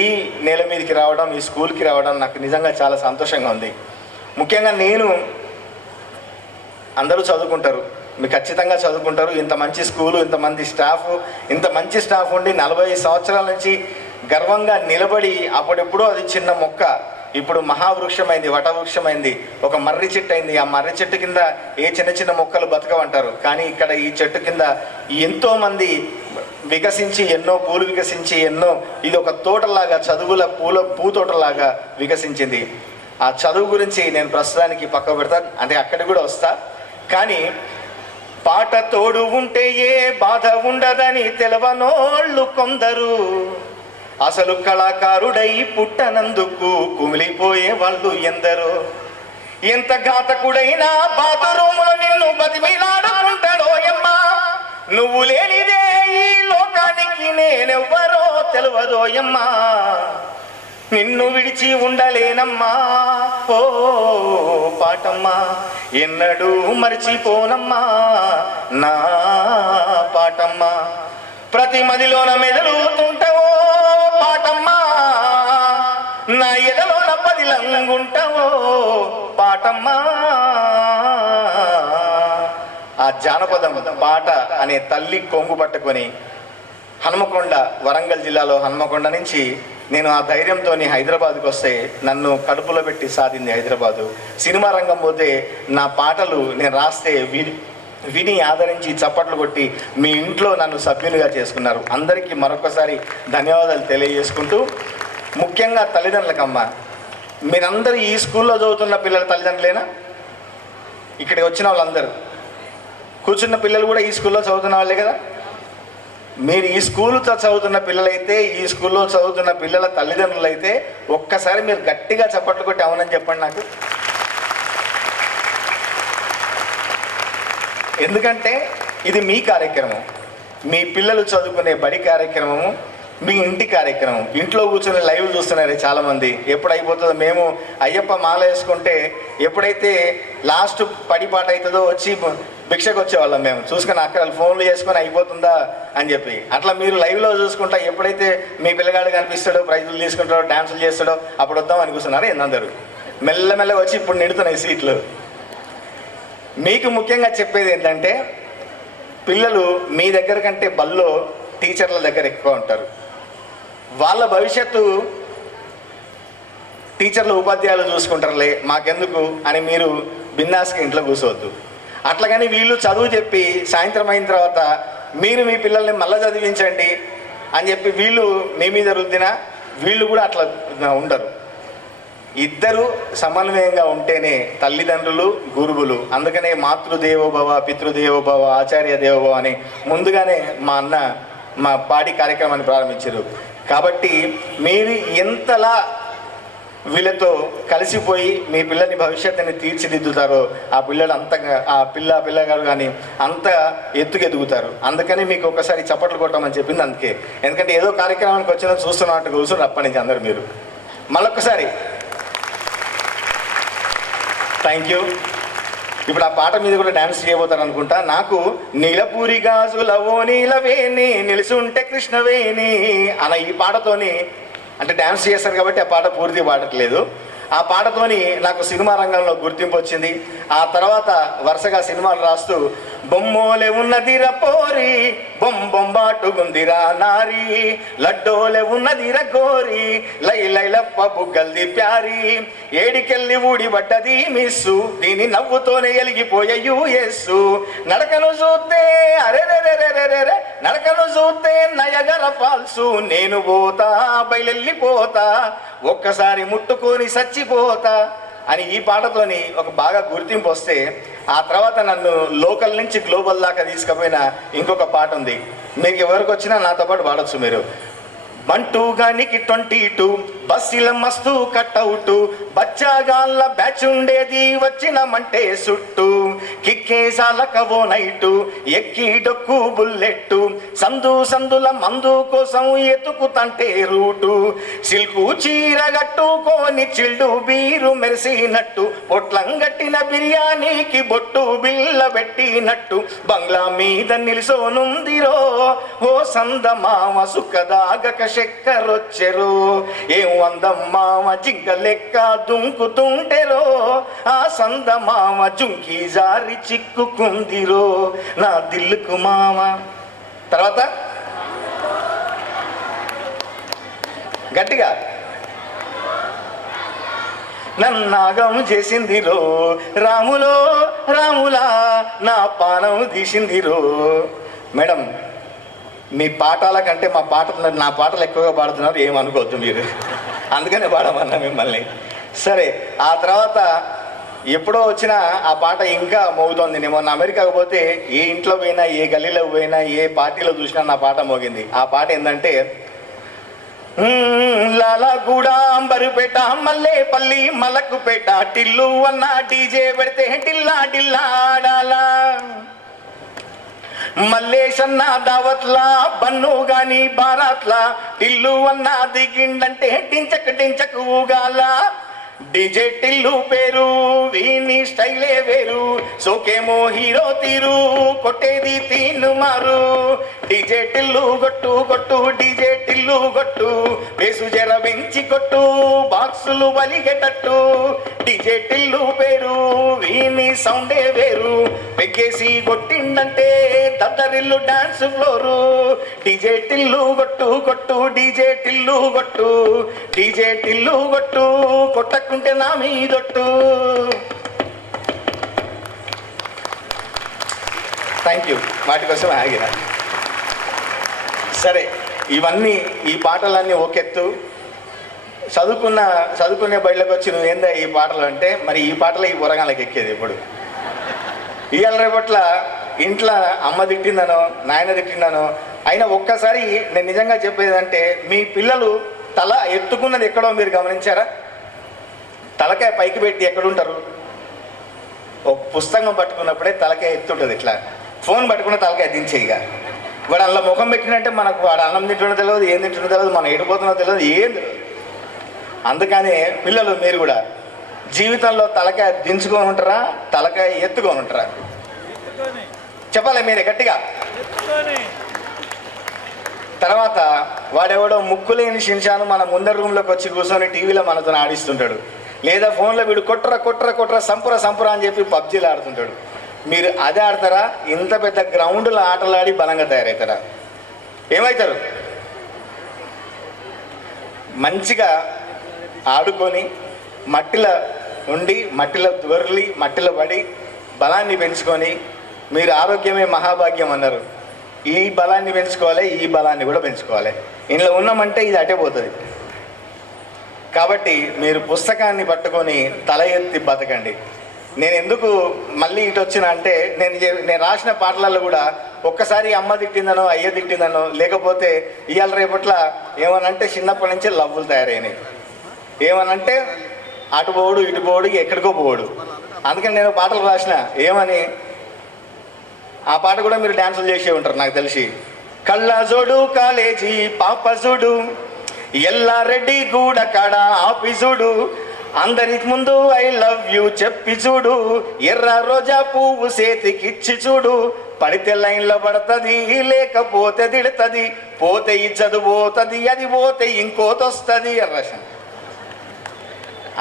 ఈ నేల మీదకి రావడం, ఈ స్కూల్కి రావడం నాకు నిజంగా చాలా సంతోషంగా ఉంది. ముఖ్యంగా అందరూ చదువుకుంటారు, మీరు ఖచ్చితంగా చదువుకుంటారు. ఇంత మంచి స్కూలు, ఇంత మంచి స్టాఫ్ ఉండి 40 సంవత్సరాల నుంచి గర్వంగా నిలబడి అప్పుడెప్పుడో అది చిన్న మొక్క ఇప్పుడు మహావృక్షమైంది, వటవృక్షమైంది, ఒక మర్రి చెట్టు అయింది. ఆ మర్రి చెట్టు కింద ఏ చిన్న చిన్న మొక్కలు బతకవంటారు, కానీ ఇక్కడ ఈ చెట్టు కింద ఎంతోమంది వికసించి ఎన్నో పూలు వికసించి ఇది ఒక తోటలాగా, చదువుల పూతోటలాగా వికసించింది. ఆ చదువు గురించి నేను ప్రస్తుతానికి పక్క పెడతాను, అంటే అక్కడికి కూడా వస్తా. కానీ పాట తోడు ఉంటే ఏ బాధ ఉండదని తెలవనోళ్ళు కొందరు, అసలు కళాకారుడై పుట్టనందుకు కుమిలిపోయే వాళ్ళు ఎందరో. ఎంత ఘాతకుడైనా బాత్రూములో నిన్ను బతిమిలాడుకుంటాడోయమ్మా, నువ్వు లేనిదే ఈ లోకానికి నేనెవ్వరో తెలవదోయమ్మా, నిన్ను విడిచి ఉండలేనమ్మా ఓ పాటమ్మా, ఎన్నడూ మర్చిపోనమ్మా నా పాటమ్మా, ప్రతి మదిలోన మెదలుతుంటావో పాటమ్మా, నా ఎదలోన పదిలంగుంటావో పాటమ్మా. ఆ జానపదం పాట అనే తల్లి కొంగు పట్టుకొని హనుమకొండ, వరంగల్ జిల్లాలో హనుమకొండ నుంచి నేను ఆ ధైర్యంతో హైదరాబాద్కి వస్తే నన్ను కడుపులో పెట్టి సాధింది హైదరాబాదు. సినిమా రంగం పోతే నా పాటలు నేను రాస్తే విని ఆదరించి చప్పట్లు కొట్టి మీ ఇంట్లో నన్ను సభ్యునిగా చేసుకున్నారు. అందరికీ మరొకసారి ధన్యవాదాలు తెలియజేసుకుంటూ, ముఖ్యంగా తల్లిదండ్రులకమ్మ, మీరందరూ ఈ స్కూల్లో చదువుతున్న పిల్లల తల్లిదండ్రులేనా? ఇక్కడికి వచ్చిన వాళ్ళందరూ కూర్చున్న పిల్లలు కూడా ఈ స్కూల్లో చదువుతున్న వాళ్ళే కదా. మీరు ఈ స్కూల్తో చదువుతున్న పిల్లలైతే, ఈ స్కూల్లో చదువుతున్న పిల్లల తల్లిదండ్రులు అయితే ఒక్కసారి మీరు గట్టిగా చప్పట్లు కొట్టి అవునని చెప్పండి నాకు. ఎందుకంటే ఇది మీ కార్యక్రమం, మీ పిల్లలు చదువుకునే బడి కార్యక్రమము, మీ ఇంటి కార్యక్రమం. ఇంట్లో కూర్చొని లైవ్ చూస్తున్నారు చాలామంది. ఎప్పుడు అయిపోతుందో, మేము అయ్యప్ప మాల వేసుకుంటే ఎప్పుడైతే లాస్ట్ పడిపాట అవుతుందో వచ్చి భిక్షకు వచ్చేవాళ్ళం మేము చూసుకొని, అక్కడ ఫోన్లు చేసుకొని అయిపోతుందా అని చెప్పి. అట్లా మీరు లైవ్లో చూసుకుంటా ఎప్పుడైతే మీ పిల్లగాడు కనిపిస్తాడో, ప్రైజులు తీసుకుంటాడో, డ్యాన్సులు చేస్తాడో అప్పుడు వద్దాం అని కూర్చున్నారు ఏందందరూ. మెల్లమెల్లగా వచ్చి ఇప్పుడు నిండుతున్నాయి సీట్లు. మీకు ముఖ్యంగా చెప్పేది ఏంటంటే, పిల్లలు మీ దగ్గర కంటే బల్లో టీచర్ల దగ్గర ఎక్కువ ఉంటారు. వాళ్ళ భవిష్యత్తు టీచర్లు, ఉపాధ్యాయులు చూసుకుంటారులే, మాకెందుకు అని మీరు బిందాస్గా ఇంట్లో కూర్చోవద్దు. అట్లాగని వీళ్ళు చదువు చెప్పి సాయంత్రం అయిన తర్వాత మీరు మీ పిల్లల్ని మళ్ళీ చదివించండి అని చెప్పి వీళ్ళు మీ మీద రుద్దినా వీళ్ళు కూడా అట్లా ఉండరు. ఇద్దరు సమన్వయంగా ఉంటేనే తల్లిదండ్రులు, గురువులు. అందుకనే మాతృదేవోభవ, పితృదేవోభవ, ఆచార్య దేవోభవ అని ముందుగానే మా అన్న మా పాడి కార్యక్రమాన్ని ప్రారంభించారు. కాబట్టి మీరు ఎంతలా వీళ్ళతో కలిసిపోయి మీ పిల్లని భవిష్యత్తుని తీర్చిదిద్దుతారో ఆ పిల్లలు అంతగా, ఆ పిల్లగారు కానీ అంత ఎత్తుకెదుగుతారు. అందుకని మీకు ఒకసారి చప్పట్లు కొట్టమని చెప్పింది అందుకే. ఎందుకంటే ఏదో కార్యక్రమానికి వచ్చినా చూస్తున్నట్టు కూర్చొని అప్పటి నుంచి అందరు మీరు మళ్ళొక్కసారి థ్యాంక్ యూ. ఇప్పుడు ఆ పాట మీద కూడా డ్యాన్స్ చేయబోతారు అనుకుంటా. నాకు నీలపూరి గాజులవో నీలవేణి నిలిచుంటే కృష్ణవేణి అన్న ఈ పాటతోని, అంటే డ్యాన్స్ చేస్తారు కాబట్టి ఆ పాట పూర్తి పాడట్లేదు. ఆ పాటతోని నాకు సినిమా రంగంలో గుర్తింపు వచ్చింది. ఆ తర్వాత వరుసగా సినిమాలు రాస్తూ బొమ్మోలే ఉన్నదిరా పోరి, బొంబాటుగుందిరా నారి, లడ్డోలే ఉన్నదిరా గోరి, లై లైలప్ప బుగ్గల్ది ప్యారి, ఏడికెళ్ళి ఊడిపడ్డది మిస్సు, దీని నవ్వుతోనే ఎలిగిపోయే యూఎస్సు, నడకను చూస్తే అరెరెరెరెరెరె, నడకను చూస్తే నయగర ఫాల్సు, నేను పోతా బయలెళ్ళిపోతా, ఒక్కసారి ముట్టుకొని చచ్చిపోతా అని ఈ పాటతోని ఒక బాగా గుర్తింపు వస్తే, ఆ తర్వాత నన్ను లోకల్ నుంచి గ్లోబల్ దాకా తీసుకుపోయిన ఇంకొక పాట ఉంది. మీకు ఎవరికి వచ్చినా నాతో పాటు పాడొచ్చు మీరు. బంటూగానికి 22 బస్సుల మస్తు కట్అవుట్, బచ్చాగాళ్ళ బ్యాచ్ ఉండేది వచ్చినమంటే సుట్టు, కిక్కేసాలకవో నైటు, ఎక్కి డొక్కు బుల్లెట్టు, సందుల మందు కోసం ఎతుకుతంటే రూటు, సిల్కు చీర గట్టుకొని చిల్డు బీరు మెరిసినట్టు, పొట్లం గట్టిన బిర్యానీకి బొట్టు బిల్ల పెట్టినట్టు, బంగ్లా మీద నిలిసోనుందిరో ఓ సందమామ సుఖదాగక చక్కరొచ్చెరు, ఏం వందమ్మామ జింక లెక్క దుంకుతుంటెరో, ఆ సందమామ జుంకి జారి చిక్కుకుందిరో నా దిల్లుకు మామ. తర్వాత గట్టిగా నన్నాగం చేసిందిరో, రాములో రాములా నా పానం తీసిందిరో. మేడం, మీ పాఠాల కంటే నా పాటలు ఎక్కువగా పాడుతున్నారు, ఏమనుకోవద్దు మీరు, అందుకనే పాడమన్నా మిమ్మల్ని. సరే, ఆ తర్వాత ఎప్పుడో వచ్చిన ఆ పాట ఇంకా మోగుతోంది. నేను మొన్న అమెరికాకు పోతే ఏ ఇంట్లో పోయినా, ఏ గల్లీలో పోయినా, ఏ పార్టీలో చూసినా నా పాట మోగింది. ఆ పాట ఏంటంటే, లాలాగూడ అంబరుపేట మల్లేపల్లి మలకుపేట టిల్లు అన్న డీజే పెడితే టిల్లా టిల్లా ఆడాలా, మల్లేశన్న దావత్లా బన్ను గాని బారాత్లా టిల్లు అన్న దిగిండంటే టించక్ టించక్ ఊగాల. డీజే టిల్లు పేరు వీని స్టైలే వేరు, సోకేమో హీరో తీరు కొట్టేది తీను మారు. డీజే టిల్లు గొట్టు గొట్టు డీజే టిల్లు గొట్టు, వేసు జర వెంచి కొట్టు బాక్సులు వలిగేటట్టు. డీజే టిల్లు పేరు వీని సౌండే వేరు, పెగ్గేసి కొట్టిండంటే దద్దరిల్లు డాన్స్ ఫ్లోరు. డీజే టిల్లు గొట్టు కొట్టు డీజే టిల్లు గొట్టు, డీజే టిల్లు గొట్టు కొట్టకుంటే నా మీదొట్టు. థ్యాంక్ యూ, వాటి కోసం ఆగిన. సరే, ఇవన్నీ ఈ పాటలన్నీ ఒకెత్తు. చదువుకునే బయటకు వచ్చి నువ్వు ఏందా ఈ పాటలు అంటే, మరి ఈ పాటలు ఈ పొరగాళ్ళకి ఎక్కేది ఇప్పుడు. ఇవాళ రేపట్ల ఇంట్లో అమ్మ తిట్టిందనో నాయన తిట్టిందనో అయినా ఒక్కసారి నేను నిజంగా చెప్పేదంటే, మీ పిల్లలు తల ఎత్తుకున్నది ఎక్కడో మీరు గమనించారా? తలకాయ పైకి పెట్టి ఎక్కడుంటారు? ఒక పుస్తకం పట్టుకున్నప్పుడే తలకాయ ఎత్తుంటుంది, ఇట్లా. ఫోన్ పట్టుకున్న తలకాయ దించేయిగా. వాడు అందులో ముఖం పెట్టినంటే మనకు వాడు అన్నం తింటున్నో తెలియదు, ఏం తింటున్నో తెలియదు, మనం ఎడిపోతున్నో తెలియదు, ఏం తెలియదు. అందుకని పిల్లలు మీరు కూడా జీవితంలో తలకాయ దించుకొని ఉంటారా, తలకాయ ఎత్తుకొని ఉంటారా? చెప్పాలి మీరే గట్టిగా. తర్వాత వాడెవడో ముక్కులేని శింషాను మన ముందర రూమ్లోకి వచ్చి కూర్చొని టీవీలో మనతో ఆడిస్తుంటాడు, లేదా ఫోన్లో వీడు కొట్ర సంపుర అని చెప్పి పబ్జీలు ఆడుతుంటాడు. మీరు అదే ఆడతారా? ఇంత పెద్ద గ్రౌండ్లో ఆటలాడి బలంగా తయారవుతారా? ఏమవుతారు? మంచిగా ఆడుకొని మట్టిలో ఉండి, మట్టిలో దొర్లి, మట్టిలో పడి బలాన్ని పెంచుకొని, మీరు ఆరోగ్యమే మహాభాగ్యం అన్నారు. ఈ బలాన్ని పెంచుకోవాలి, ఈ బలాన్ని కూడా పెంచుకోవాలి. ఇంట్లో ఉన్నామంటే ఇది అటే పోతుంది. కాబట్టి మీరు పుస్తకాన్ని పట్టుకొని తల ఎత్తి బతకండి. నేను ఎందుకు మళ్ళీ ఇటు వచ్చినా అంటే, నేను రాసిన పాటలలో కూడా ఒక్కసారి అమ్మ తిట్టిందనో అయ్య తిట్టిందనో, లేకపోతే ఇవాళ రేపట్ల ఏమనంటే చిన్నప్పటి నుంచే లవ్వులు తయారైనాయి. ఏమనంటే అటు పోడు ఇటు పోడు ఎక్కడికో పోడు. అందుకని నేను పాటలు రాసిన ఏమని, ఆ పాట కూడా మీరు డ్యాన్సులు చేసే ఉంటారు నాకు తెలిసి. కళ్ళజోడు కాలేజీ పాపజుడు, ఎల్లారెడ్డి గూడ కాడ ఆఫీసుడు, అందరికి ముందు ఐ లవ్ యూ చెప్పి చూడు, ఎర్ర రోజా పువ్వు చేతికిచ్చి చూడు, పడితే లైన్లో పడుతుంది, లేకపోతే తిడుతుంది, పోతే ఇజ్జదు పోతుంది, అది పోతే ఇంకోతొస్తుంది. ఎర్రసం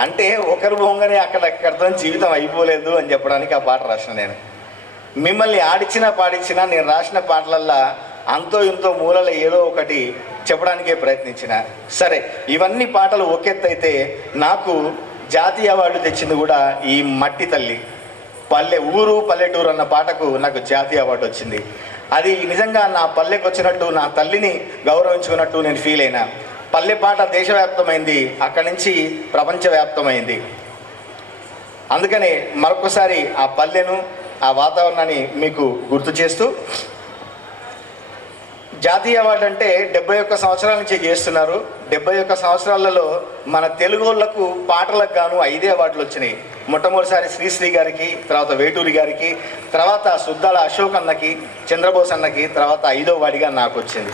అంటే ఒకరు పోగానే అక్కడతో జీవితం అయిపోలేదు అని చెప్పడానికి ఆ పాట రాసిన నేను. మిమ్మల్ని ఆడిచ్చినా పాడించినా నేను రాసిన పాటలల్లా అంతో ఇంతో మూలలో ఏదో ఒకటి చెప్పడానికే ప్రయత్నించిన. సరే, ఇవన్నీ పాటలు ఒకెత్తైతే నాకు జాతీయ అవార్డు తెచ్చింది కూడా ఈ మట్టి తల్లి. ఊరు పల్లెటూరు అన్న పాటకు నాకు జాతీయ అవార్డు వచ్చింది. అది నిజంగా నా పల్లెకు వచ్చినట్టు, నా తల్లిని గౌరవించుకున్నట్టు నేను ఫీల్ అయినా. పల్లె పాట దేశవ్యాప్తమైంది, అక్కడి నుంచి ప్రపంచవ్యాప్తమైంది. అందుకని మరొకసారి ఆ పల్లెను, ఆ వాతావరణాన్ని మీకు గుర్తు చేస్తూ, జాతీయ అవార్డు అంటే 71 సంవత్సరాల నుంచి చేస్తున్నారు. 71 సంవత్సరాలలో మన తెలుగు వాళ్ళకు పాటలకు గాను 5 అవార్డులు వచ్చినాయి. మొట్టమొదటిసారి శ్రీశ్రీ గారికి, తర్వాత వేటూరి గారికి, తర్వాత సుద్దాల అశోక్ అన్నకి, చంద్రబోస్ అన్నకి, తర్వాత 5వ వాడిగా నాకు వచ్చింది.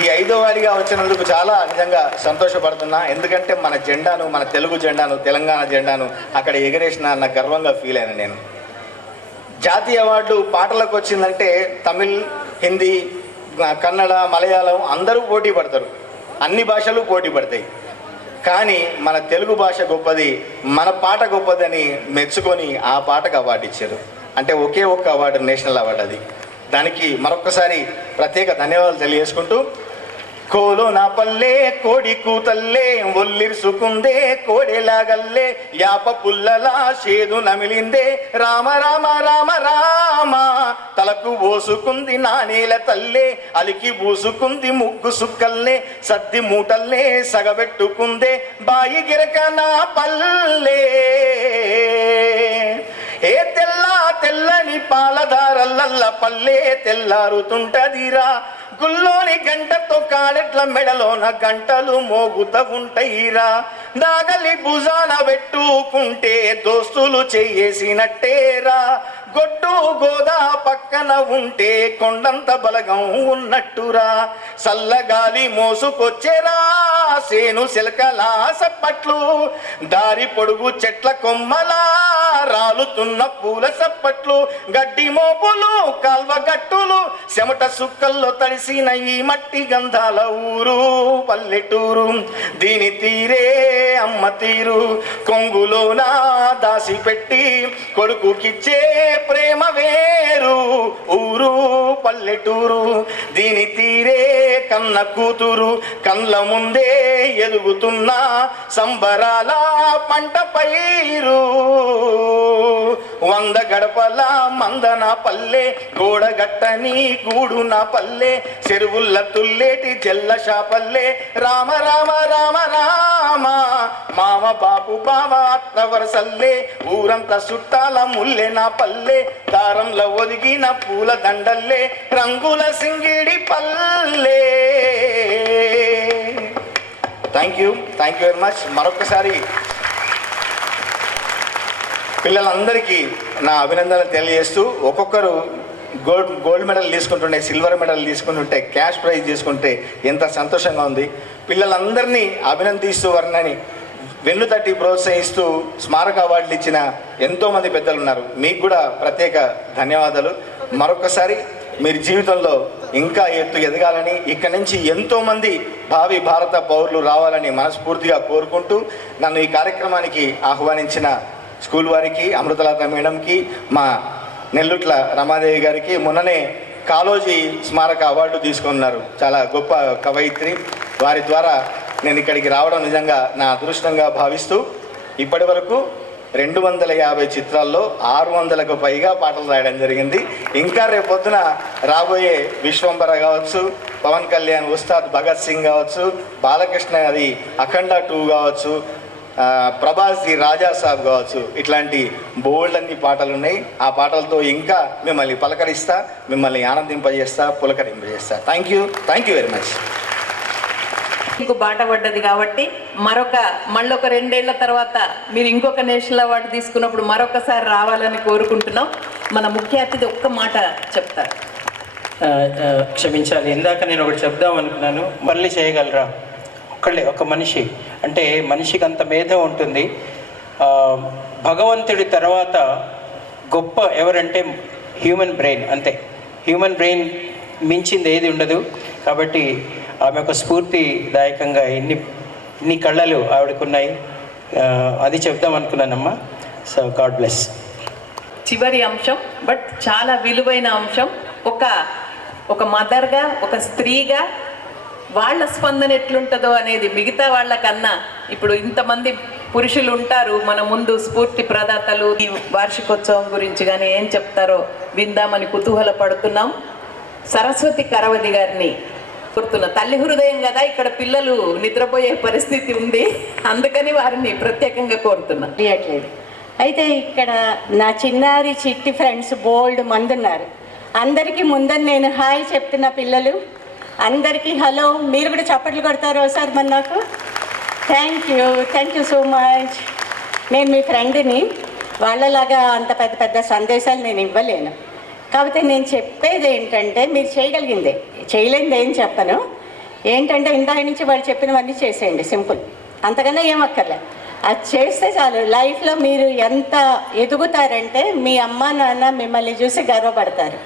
ఈ 5వ వాడిగా వచ్చినందుకు చాలా నిజంగా సంతోషపడుతున్నా. ఎందుకంటే మన జెండాను, మన తెలుగు జెండాను, తెలంగాణ జెండాను అక్కడ ఎగరేసిన అన్న గర్వంగా ఫీల్ అయినా నేను. జాతీయ అవార్డు పాటలకు వచ్చిందంటే తమిళ్, హిందీ, కన్నడ, మలయాళం అందరూ పోటీ పడతారు. అన్ని భాషలు పోటీ పడతాయి. కానీ మన తెలుగు భాష గొప్పది, మన పాట గొప్పదని మెచ్చుకొని ఆ పాటకు అవార్డు ఇచ్చారు. అంటే ఒకే ఒక్క అవార్డు, నేషనల్ అవార్డు అది. దానికి మరొక్కసారి ప్రత్యేక ధన్యవాదాలు తెలియజేసుకుంటూ, కోలో నా పల్లె కోడి కూతల్లే ఒల్లిరుసుకుందే కోడెలాగల్లే యాప పుల్లలా చేదు నమిలిందే రామ రామ రామ రామ తలకు పోసుకుంది నానేల తల్లే అలికి పూసుకుంది ముగ్గు సుక్కల్నే సద్ది మూటల్నే సగబెట్టుకుందే బాయి గిరక నా పల్లె ఏ తెల్లని పాలదారల్ల పల్లె తెల్లారుతుంటదిరా గుల్లోని గంటతో కాడెట్ల మెడలోన గంటలు మోగుత ఉంటాయిరా నాగలి భుజాన పెట్టుకుంటే దోస్తులు చెయ్యేసినట్టేరా గొడ్డు గోదా పక్కన ఉంటే కొండంత బలగం ఉన్నట్టురా సల్లగాలి మోసుకొచ్చేరా సేను సిలకలా సప్పట్లు దారి పొడుగు చెట్ల కొమ్మలా రాలుతున్న పూల సప్పట్లు గడ్డి మోపులు కాల్వ గట్టులు చెమట సుక్కల్లో తడిసిన ఈ మట్టి గంధాల ఊరు పల్లెటూరు దీని తీరే అమ్మ తీరు కొంగులోన దాసిపెట్టి కొడుకుకిచ్చే ప్రేమ వేరు ఊరు పల్లెటూరు దీని తీరే కన్న కూతురు కళ్ళ ముందే ఎదుగుతున్న సంబరాల పంట పైరు 100 గడపల మందన పల్లె గోడగట్టని గూడు నా పల్లె చెరువుల్ల తుల్లేటి జల్ల షాపల్లె రామ రామ రామ రామ మామ బాపు బావ అత్త వరసల్లే ఊరంతా చుట్టాల ముల్లె నా పల్లె దారంలో ఒదిగిన పూల దండల్లే రంగుల సింగిడి పల్లె. Thank you very much. మరొకసారి పిల్లలందరికీ నా అభినందనలు తెలియజేస్తూ, ఒక్కొక్కరు గోల్డ్ మెడల్ తీసుకుంటుంటే, సిల్వర్ మెడల్ తీసుకుంటుంటే, క్యాష్ ప్రైజ్ తీసుకుంటే ఎంత సంతోషంగా ఉంది. పిల్లలందరినీ అభినందిస్తూ వారిని వెన్నుతట్టి ప్రోత్సహిస్తూ స్మారక అవార్డులు ఇచ్చిన ఎంతోమంది పెద్దలు ఉన్నారు. మీకు కూడా ప్రత్యేక ధన్యవాదాలు. మరొకసారి మీరు జీవితంలో ఇంకా ఎదగాలని, ఇక్కడి నుంచి ఎంతోమంది భావి భారత పౌరులు రావాలని మనస్ఫూర్తిగా కోరుకుంటూ, నన్ను ఈ కార్యక్రమానికి ఆహ్వానించిన స్కూల్ వారికి, అమృతలత మేడంకి, మా నెల్లుట్ల రమాదేవి గారికి, మొన్ననే కాళోజీ స్మారక అవార్డు తీసుకున్నారు, చాలా గొప్ప కవయిత్రి. వారి ద్వారా నేను ఇక్కడికి రావడం నిజంగా నా అదృష్టంగా భావిస్తూ, ఇప్పటి వరకు 250 చిత్రాల్లో 600కు పైగా పాటలు రాయడం జరిగింది. ఇంకా రేపొద్దున రాబోయే విశ్వంబర కావచ్చు, పవన్ కళ్యాణ్ ఉస్తాద్ భగత్ సింగ్ కావచ్చు, బాలకృష్ణ అది అఖండ 2 కావచ్చు, ప్రభాస్ ది రాజా సాబ్ కావచ్చు, ఇట్లాంటి బోల్డ్ అన్ని పాటలు ఉన్నాయి. ఆ పాటలతో ఇంకా మిమ్మల్ని పలకరిస్తా, మిమ్మల్ని ఆనందింపజేస్తా, పులకరింపజేస్తా. Thank you very much. మీకు బాట పడ్డది కాబట్టి మళ్ళొక 2 ఏళ్ల తర్వాత మీరు ఇంకొక నేషనల్ అవార్డు తీసుకున్నప్పుడు మరొకసారి రావాలని కోరుకుంటున్నాం. మన ముఖ్య అతిథి ఒక్క మాట చెప్తారు. క్షమించాలి, ఇందాక నేను ఒకటి చెప్దాం అనుకున్నాను. మళ్ళీ చేయగలరా? ఒక మనిషి అంటే మనిషికి అంత మేధం ఉంటుంది. భగవంతుడి తర్వాత గొప్ప ఎవరంటే హ్యూమన్ బ్రెయిన్, అంతే. హ్యూమన్ బ్రెయిన్ మించింది ఏది ఉండదు. కాబట్టి ఆమె ఒక స్ఫూర్తిదాయకంగా ఇన్ని కళ్ళలు ఆవిడకున్నాయి. అది చెప్దాం అనుకున్నానమ్మా. So God bless. చివరి అంశం, బట్ చాలా విలువైన అంశం. ఒక మదర్గా, ఒక స్త్రీగా వాళ్ళ స్పందన ఎట్లుంటుందో అనేది మిగతా వాళ్ళకన్నా ఇప్పుడు ఇంతమంది పురుషులు ఉంటారు మన ముందు, స్ఫూర్తి ప్రదాతలు. ఈ వార్షికోత్సవం గురించి కానీ ఏం చెప్తారో విందామని కుతూహల పడుతున్నాం. సరస్వతి కరవది గారిని కోరుతున్నా. తల్లి హృదయం కదా, ఇక్కడ పిల్లలు నిద్రపోయే పరిస్థితి ఉంది, అందుకని వారిని ప్రత్యేకంగా కోరుతున్నా. అయితే ఇక్కడ నా చిన్నారి చిట్టి ఫ్రెండ్స్ బోల్డ్ మంది ఉన్నారు. అందరికీ ముందని నేను హాయ్ చెప్తున్న పిల్లలు అందరికీ హలో. మీరు కూడా చప్పట్లు కొడతారు ఒకసారి మరి నాకు. Thank you so much. నేను మీ ఫ్రెండ్ని, వాళ్ళలాగా అంత పెద్ద సందేశాలు నేను ఇవ్వలేను. కాకపోతే నేను చెప్పేది ఏంటంటే, మీరు చేయలేనిది ఏం చెప్పను. ఏంటంటే ఇందాక నుంచి వాళ్ళు చెప్పినవన్నీ చేసేయండి, సింపుల్. అంతకన్నా ఏం అక్కర్లే. అది చేస్తే చాలు. లైఫ్లో మీరు ఎంత ఎదుగుతారంటే మీ అమ్మ నాన్న మిమ్మల్ని చూసి గర్వపడతారు.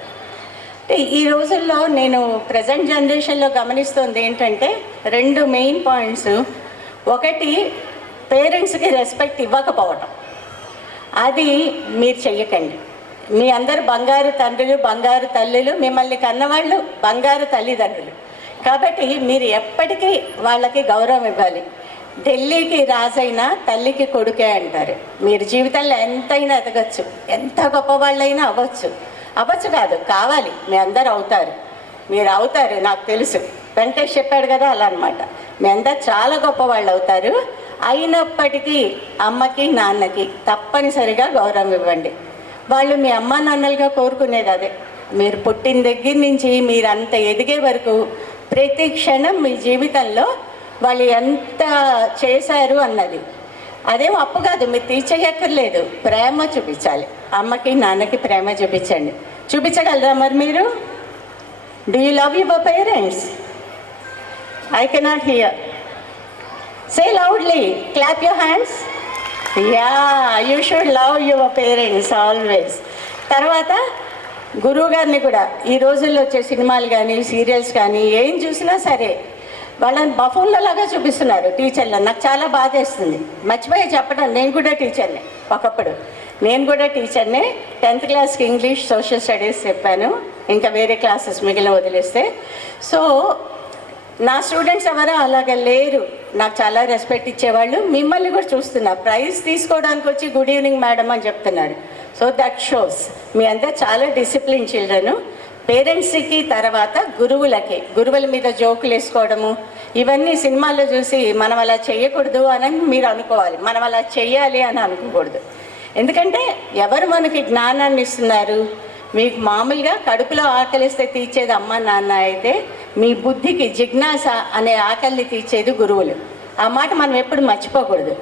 ఈ రోజుల్లో నేను ప్రజెంట్ జనరేషన్లో గమనిస్తుంది ఏంటంటే 2 మెయిన్ పాయింట్స్. ఒకటి, పేరెంట్స్కి రెస్పెక్ట్ ఇవ్వకపోవటం. అది మీరు చెయ్యకండి. మీ అందరు బంగారు తండ్రులు, బంగారు తల్లులు, మిమ్మల్ని కన్నవాళ్ళు బంగారు తల్లిదండ్రులు. కాబట్టి మీరు ఎప్పటికీ వాళ్ళకి గౌరవం ఇవ్వాలి. ఢిల్లీకి రాజైనా తల్లికి కొడుకే అంటారు. మీరు జీవితంలో ఎంతైనా ఎదగచ్చు, ఎంత గొప్పవాళ్ళైనా అవ్వచ్చు కాదు, కావాలి. మీ అందరు అవుతారు, మీరు అవుతారు, నాకు తెలుసు. వెంకటేష్ చెప్పాడు కదా, అలా అనమాట. మీ అందరు చాలా గొప్పవాళ్ళు అవుతారు. అయినప్పటికీ అమ్మకి నాన్నకి తప్పనిసరిగా గౌరవం ఇవ్వండి. వాళ్ళు మీ అమ్మా నాన్నలుగా కోరుకునేది అదే. మీరు పుట్టిన దగ్గర నుంచి మీరు అంత ఎదిగే వరకు ప్రతి క్షణం మీ జీవితంలో వాళ్ళు ఎంత చేశారు అన్నది. అదేం అప్పు కాదు, మీరు తీర్చేయక్కర్లేదు. ప్రేమ చూపించాలి. అమ్మకి నాన్నకి ప్రేమ చూపించండి. చూపించగలరా మరి మీరు? Do you love your parents? I cannot hear. Say loudly, clap your hands. Yeah, you should love your parents always. తర్వాత గురువు గారిని కూడా ఈ రోజుల్లో వచ్చే సినిమాలు కానీ సీరియల్స్ కానీ ఏం చూసినా సరే వాళ్ళని బఫూన్లలాగా చూపిస్తున్నారు టీచర్లు. నాకు చాలా బాధేస్తుంది. మర్చిపోయి చెప్పడం, నేను కూడా టీచర్నే ఒకప్పుడు. నేను కూడా టీచర్నే. 10th క్లాస్కి ఇంగ్లీష్, సోషల్ స్టడీస్ చెప్పాను. ఇంకా వేరే క్లాసెస్ మిగిలిన వదిలేస్తే. సో నా స్టూడెంట్స్ ఎవరో అలాగే లేరు. నాకు చాలా రెస్పెక్ట్ ఇచ్చేవాళ్ళు. మిమ్మల్ని కూడా చూస్తున్నా, ప్రైజ్ తీసుకోవడానికి వచ్చి గుడ్ ఈవినింగ్ మేడం అని చెప్తున్నారు. సో దట్ షోస్ మీ అంతా చాలా డిసిప్లిన్ చిల్డ్రన్. పేరెంట్స్కి తర్వాత గురువుల మీద జోకులు వేసుకోవడము, ఇవన్నీ సినిమాల్లో చూసి మనం అలా చేయకూడదు అని మీరు అనుకోవాలి. మనం అలా చెయ్యాలి అని అనుకోకూడదు. ఎందుకంటే ఎవరు మనకి జ్ఞానాన్ని ఇస్తున్నారు? మీకు మామూలుగా కడుపులో ఆకలిస్తే తీర్చేది అమ్మ నాన్న అయితే, మీ బుద్ధికి జిజ్ఞాస అనే ఆకలిని తీర్చేది గురువులు. ఆ మాట మనం ఎప్పుడు మర్చిపోకూడదు.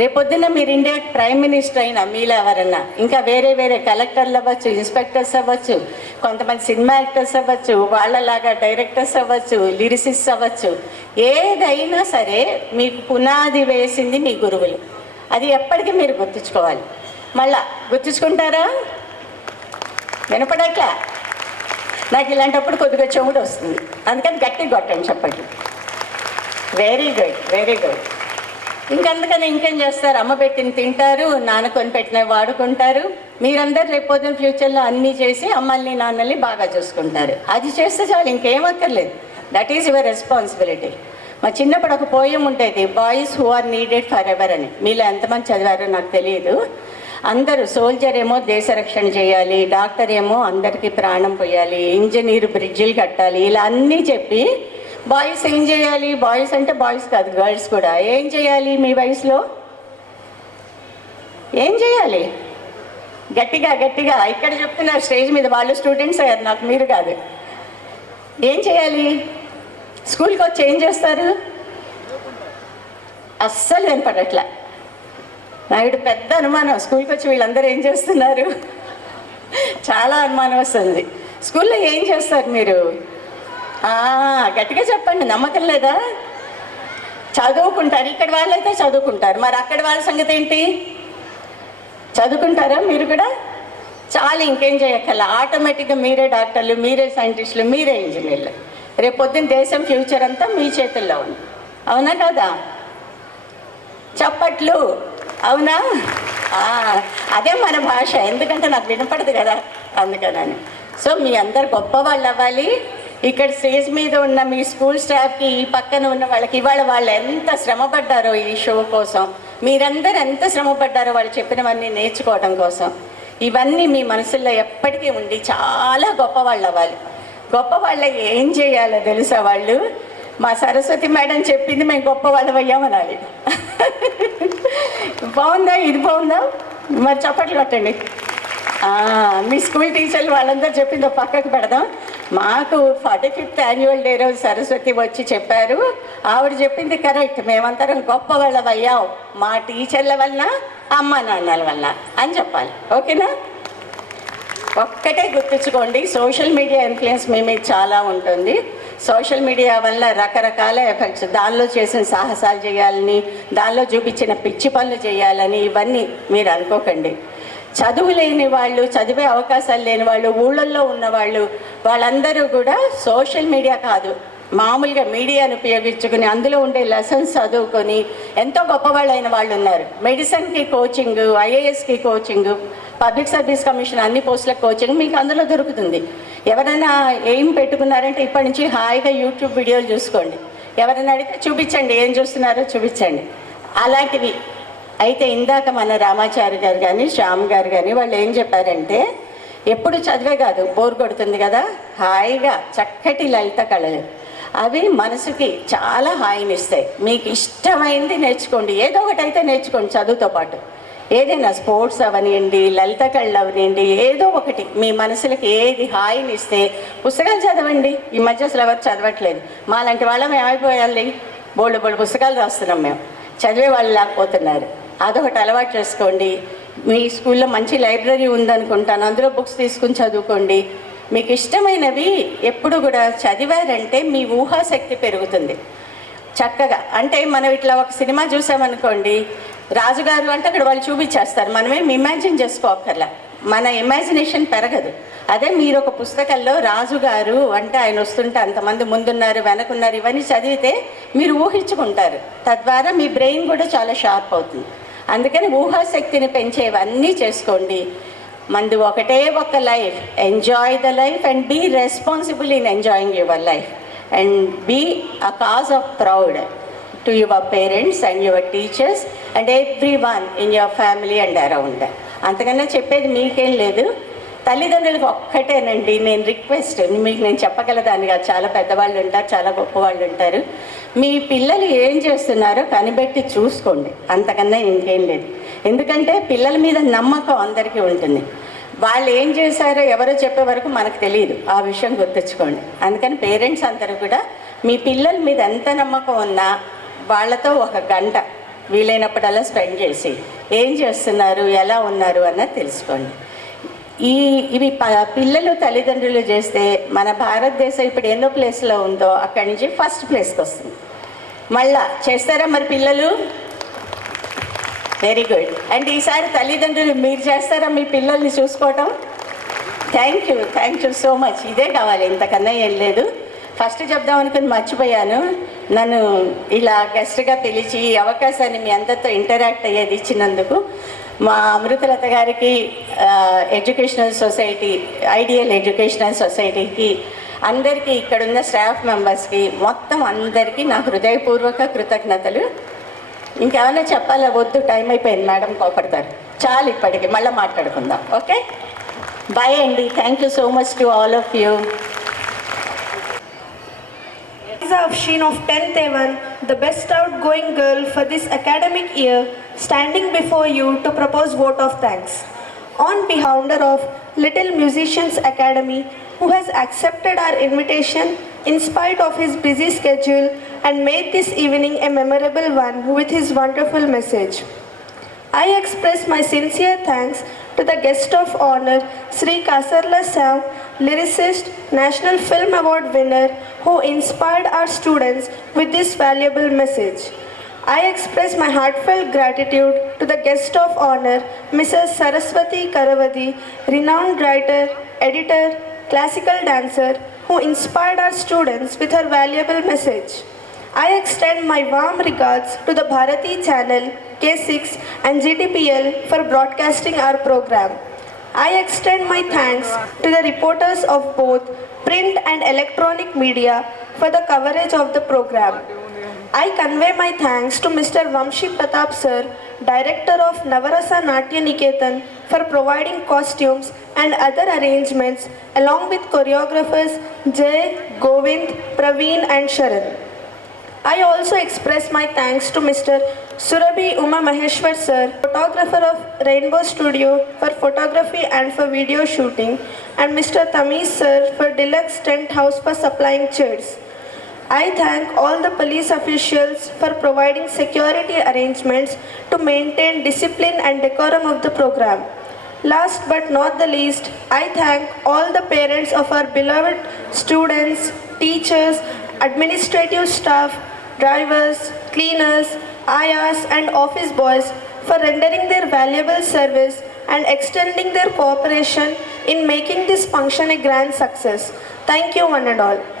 రేపొద్దున మీరు ఇండియాకి ప్రైమ్ మినిస్టర్ అయినా మీలో ఎవరన్నా, ఇంకా వేరే వేరే కలెక్టర్లు అవ్వచ్చు, ఇన్స్పెక్టర్స్ అవ్వచ్చు, కొంతమంది సినిమా యాక్టర్స్ అవ్వచ్చు, వాళ్ళలాగా డైరెక్టర్స్ అవ్వచ్చు, లిరిసిస్ట్ అవ్వచ్చు, ఏదైనా సరే మీకు పునాది వేసింది మీ గురువులు. అది ఎప్పటికీ మీరు గుర్తుంచుకోవాలి. మళ్ళా గుర్తుంచుకుంటారా? వినపడట్లా? నాకు ఇలాంటప్పుడు కొద్దిగా చెవుడు వస్తుంది, అందుకని గట్టిగా కొట్టండి చెప్పండి. Very good, very good. ఇంకందుకని ఇంకేం చేస్తారు? అమ్మ పెట్టిన తింటారు, నాన్న కొని పెట్టినవి వాడుకుంటారు. మీరందరూ రేపొద్దున ఫ్యూచర్లో అన్నీ చేసి అమ్మల్ని నాన్నల్ని బాగా చూసుకుంటారు. అది చేస్తే చాలు, ఇంకేం అక్కర్లేదు. That is your responsibility. మా చిన్నప్పుడు ఒక పోయం ఉండేది, boys who are needed for ever అని. మీలో ఎంతమంది చదివారో నాకు తెలియదు. అందరూ సోల్జర్ ఏమో దేశ రక్షణ చేయాలి, డాక్టర్ ఏమో అందరికీ ప్రాణం పోయాలి, ఇంజనీర్ బ్రిడ్జిలు కట్టాలి, ఇలా అన్నీ చెప్పి బాయ్స్ ఏం చేయాలి? బాయ్స్ అంటే బాయ్స్ కాదు, గర్ల్స్ కూడా ఏం చేయాలి? మీ వయసులో ఏం చేయాలి? గట్టిగా గట్టిగా ఇక్కడ చెప్తున్నారు స్టేజ్ మీద. వాళ్ళు స్టూడెంట్స్ అయ్యారు, నాకు మీరు కాదు. ఏం చేయాలి? స్కూల్కి వచ్చి ఏం చేస్తారు? అస్సలు వినపడట్లా. నాయుడు పెద్ద అనుమానం, స్కూల్కి వచ్చి వీళ్ళందరూ ఏం చేస్తున్నారు? చాలా అనుమానం వస్తుంది. స్కూల్లో ఏం చేస్తారు మీరు? గట్టిగా చెప్పండి, నమ్మకం లేదా? చదువుకుంటారు. ఇక్కడ వాళ్ళైతే చదువుకుంటారు, మరి అక్కడ వాళ్ళ సంగతి ఏంటి? చదువుకుంటారా మీరు కూడా? చాలా, ఇంకేం చేయక్కర్లా. ఆటోమేటిక్గా మీరే డాక్టర్లు, మీరే సైంటిస్టులు, మీరే ఇంజనీర్లు. రేపు పొద్దున్న దేశం ఫ్యూచర్ అంతా మీ చేతుల్లో ఉంది. అవునా కదా? చప్పట్లు. అవునా? అదే మన భాష. ఎందుకంటే నాకు వినపడదు కదా, అందుకనని. సో మీ అందరు గొప్ప వాళ్ళు అవ్వాలి. ఇక్కడ స్టేజ్ మీద ఉన్న మీ స్కూల్ స్టాఫ్కి, ఈ పక్కన ఉన్న వాళ్ళకి ఇవాళ వాళ్ళు ఎంత శ్రమపడ్డారో ఈ షో కోసం, మీరందరూ ఎంత శ్రమపడ్డారో వాళ్ళు చెప్పినవన్నీ నేర్చుకోవడం కోసం. ఇవన్నీ మీ మనసుల్లో ఎప్పటికీ ఉండి చాలా గొప్ప వాళ్ళు అవ్వాలి. గొప్ప వాళ్ళ ఏం చేయాలో తెలుసా? వాళ్ళు మా సరస్వతి మేడం చెప్పింది, మేము గొప్ప వాళ్ళం అయ్యామనాలి. బాగుందా? ఇది బాగుందా? మరి చప్పట్లు కొట్టండి. మీ స్కూల్ టీచర్లు వాళ్ళందరూ చెప్పిందో పక్కకు పెడదాం. మాకు 45th యాన్యువల్ డే రోజు సరస్వతి వచ్చి చెప్పారు, ఆవిడ చెప్పింది కరెక్ట్, మేమందరం గొప్ప వాళ్ళం అయ్యాం మా టీచర్ల వలన, అమ్మ నాన్నల వలన అని చెప్పాలి. ఓకేనా? ఒక్కటే గుర్తుంచుకోండి, సోషల్ మీడియా ఇన్ఫ్లుయెన్స్ మీ మీద చాలా ఉంటుంది. సోషల్ మీడియా వల్ల రకరకాల ఎఫెక్ట్స్, దానిలో చేసిన సాహసాలు చేయాలని, దానిలో చూపించిన పిచ్చి పనులు చేయాలని, ఇవన్నీ మీరు అనుకోకండి. చదువు లేని వాళ్ళు, చదివే అవకాశాలు లేని వాళ్ళు, ఊళ్ళల్లో ఉన్నవాళ్ళు, వాళ్ళందరూ కూడా సోషల్ మీడియా కాదు, మామూలుగా మీడియాను ఉపయోగించుకుని అందులో ఉండే లెసన్స్ చదువుకొని ఎంతో గొప్పవాళ్ళైన వాళ్ళు ఉన్నారు. మెడిసిన్కి కోచింగ్, ఐఏఎస్కి కోచింగ్, పబ్లిక్ సర్వీస్ కమిషన్ అన్ని పోస్టులకు కోచింగ్ మీకు అందులో దొరుకుతుంది. ఎవరైనా ఏం పెట్టుకున్నారంటే ఇప్పటి నుంచి హాయిగా యూట్యూబ్ వీడియోలు చూసుకోండి. ఎవరైనా అడిగితే చూపించండి, ఏం చూస్తున్నారో చూపించండి, అలాంటివి. అయితే ఇందాక మన రామాచారి గారు కానీ శ్యామ్ గారు కానీ వాళ్ళు ఏం చెప్పారంటే, ఎప్పుడు చదివే కాదు, బోర్ కొడుతుంది కదా, హాయిగా చక్కటి లలిత కళలు అవి మనసుకి చాలా హాయినిస్తాయి. మీకు ఇష్టమైంది నేర్చుకోండి, ఏదో ఒకటి అయితే నేర్చుకోండి చదువుతో పాటు. ఏదైనా స్పోర్ట్స్ అవనివ్వండి, లలిత కళలు అవనివ్వండి, ఏదో ఒకటి మీ మనసులకి ఏది హాయినిస్తే పుస్తకాలు చదవండి. ఈ మధ్య అసలు ఎవరు చదవట్లేదు. మాలాంటి వాళ్ళం ఏమైపోయాలి, బోల్డ్ పుస్తకాలు రాస్తున్నాం మేము, చదివే వాళ్ళు లేకపోతున్నారు. అదొకటి అలవాటు చేసుకోండి. మీ స్కూల్లో మంచి లైబ్రరీ ఉందనుకుంటాను, అందులో బుక్స్ తీసుకుని చదువుకోండి. మీకు ఇష్టమైనవి ఎప్పుడు కూడా చదివారంటే మీ ఊహాశక్తి పెరుగుతుంది చక్కగా. అంటే మనం ఇట్లా ఒక సినిమా చూసామనుకోండి, రాజుగారు అంటే అక్కడ వాళ్ళు చూపించేస్తారు, మనమేం ఇమాజిన్ చేసుకోక్కర్లా, మన ఇమాజినేషన్ పెరగదు. అదే మీరు ఒక పుస్తకంలో రాజుగారు అంటే ఆయన వస్తుంటే అంతమంది ముందున్నారు వెనకున్నారు ఇవన్నీ చదివితే మీరు ఊహించుకుంటారు, తద్వారా మీ బ్రెయిన్ కూడా చాలా షార్ప్ అవుతుంది. అందుకని ఊహాశక్తిని పెంచేవన్నీ చేసుకోండి. మంది ఒకటే ఒక life, enjoy the life and be responsible in enjoying your life and be a cause of proud to your parents and your teachers and everyone in your family and around. అంతకన్నా చెప్పేది మీకేం లేదు. తల్లిదండ్రులకు ఒక్కటేనండి నేను రిక్వెస్ట్, మీకు నేను చెప్పగలదాన్ని కాదు, చాలా పెద్దవాళ్ళు ఉంటారు, చాలా గొప్పవాళ్ళు ఉంటారు. మీ పిల్లలు ఏం చేస్తున్నారో కనిపెట్టి చూసుకోండి, అంతకన్నా ఇంకేం లేదు. ఎందుకంటే పిల్లల మీద నమ్మకం అందరికీ ఉంటుంది. వాళ్ళు ఏం చేశారో ఎవరో చెప్పే వరకు మనకు తెలియదు, ఆ విషయం గుర్తుంచుకోండి. అందుకని పేరెంట్స్ అందరూ కూడా మీ పిల్లల మీద ఎంత నమ్మకం ఉన్నా వాళ్ళతో ఒక గంట వీలైనప్పుడల్లా స్పెండ్ చేసి ఏం చేస్తున్నారు, ఎలా ఉన్నారు అన్నది తెలుసుకోండి. ఇవి పిల్లలు తల్లిదండ్రులు చేస్తే మన భారతదేశం ఇప్పుడు ఎన్నో ప్లేస్లో ఉందో అక్కడి నుంచి ఫస్ట్ ప్లేస్కి వస్తుంది. మళ్ళా చేస్తారా మరి పిల్లలు? Very good. అండ్ ఈసారి తల్లిదండ్రులు మీరు చేస్తారా మీ పిల్లల్ని చూసుకోవటం? Thank you so much. ఇదే కావాలి, ఇంతకన్నా ఏం లేదు. ఫస్ట్ చెప్దాం అనుకుని మర్చిపోయాను. నన్ను ఇలా గెస్ట్గా పిలిచి ఈ అవకాశాన్ని మీ అందరితో ఇంటరాక్ట్ అయ్యేది ఇచ్చినందుకు మా అమృతలత గారికి, ఎడ్యుకేషనల్ సొసైటీ, ఐడియల్ ఎడ్యుకేషనల్ సొసైటీకి, అందరికీ, ఇక్కడున్న స్టాఫ్ మెంబర్స్కి, మొత్తం అందరికీ నా హృదయపూర్వక కృతజ్ఞతలు. ఇంకేమైనా చెప్పాలా? వద్దు, టైం అయిపోయింది, మేడం కోపడతారు. చాలు ఇప్పటికి, మళ్ళీ మాట్లాడుకుందాం. ఓకే, బాయ్ అండి. Thank you so much to all of you. Afshin of 10th A1, the best outgoing girl for this academic year, standing before you to propose vote of thanks. On behalf of Little Musicians Academy, who has accepted our invitation in spite of his busy schedule and made this evening a memorable one with his wonderful message. I express my sincere thanks to the guest of honor, Sri Kasarla Sam, lyricist, National Film Award winner, who inspired our students with this valuable message. I express my heartfelt gratitude to the guest of honor, Mrs. Saraswati Karavadi, renowned writer, editor, classical dancer, who inspired our students with her valuable message. I extend my warm regards to the Bharati channel, K6 and GTPL for broadcasting our program. I extend my thanks to the reporters of both print and electronic media for the coverage of the program. I convey my thanks to Mr. Vamshi Pratap sir, Director of Navarasa Natya Niketan, for providing costumes and other arrangements along with choreographers Jay, Govind, Praveen and Sharan. I also express my thanks to Mr. Surabhi Uma Maheshwar sir, photographer of Rainbow Studio for photography and for video shooting, and Mr. Tamiz sir for Deluxe Tent House for supplying chairs. I thank all the police officials for providing security arrangements to maintain discipline and decorum of the program. Last but not the least, I thank all the parents of our beloved students, teachers, administrative staff, drivers, cleaners, ayas and office boys for rendering their valuable service and extending their cooperation in making this function a grand success. Thank you one and all.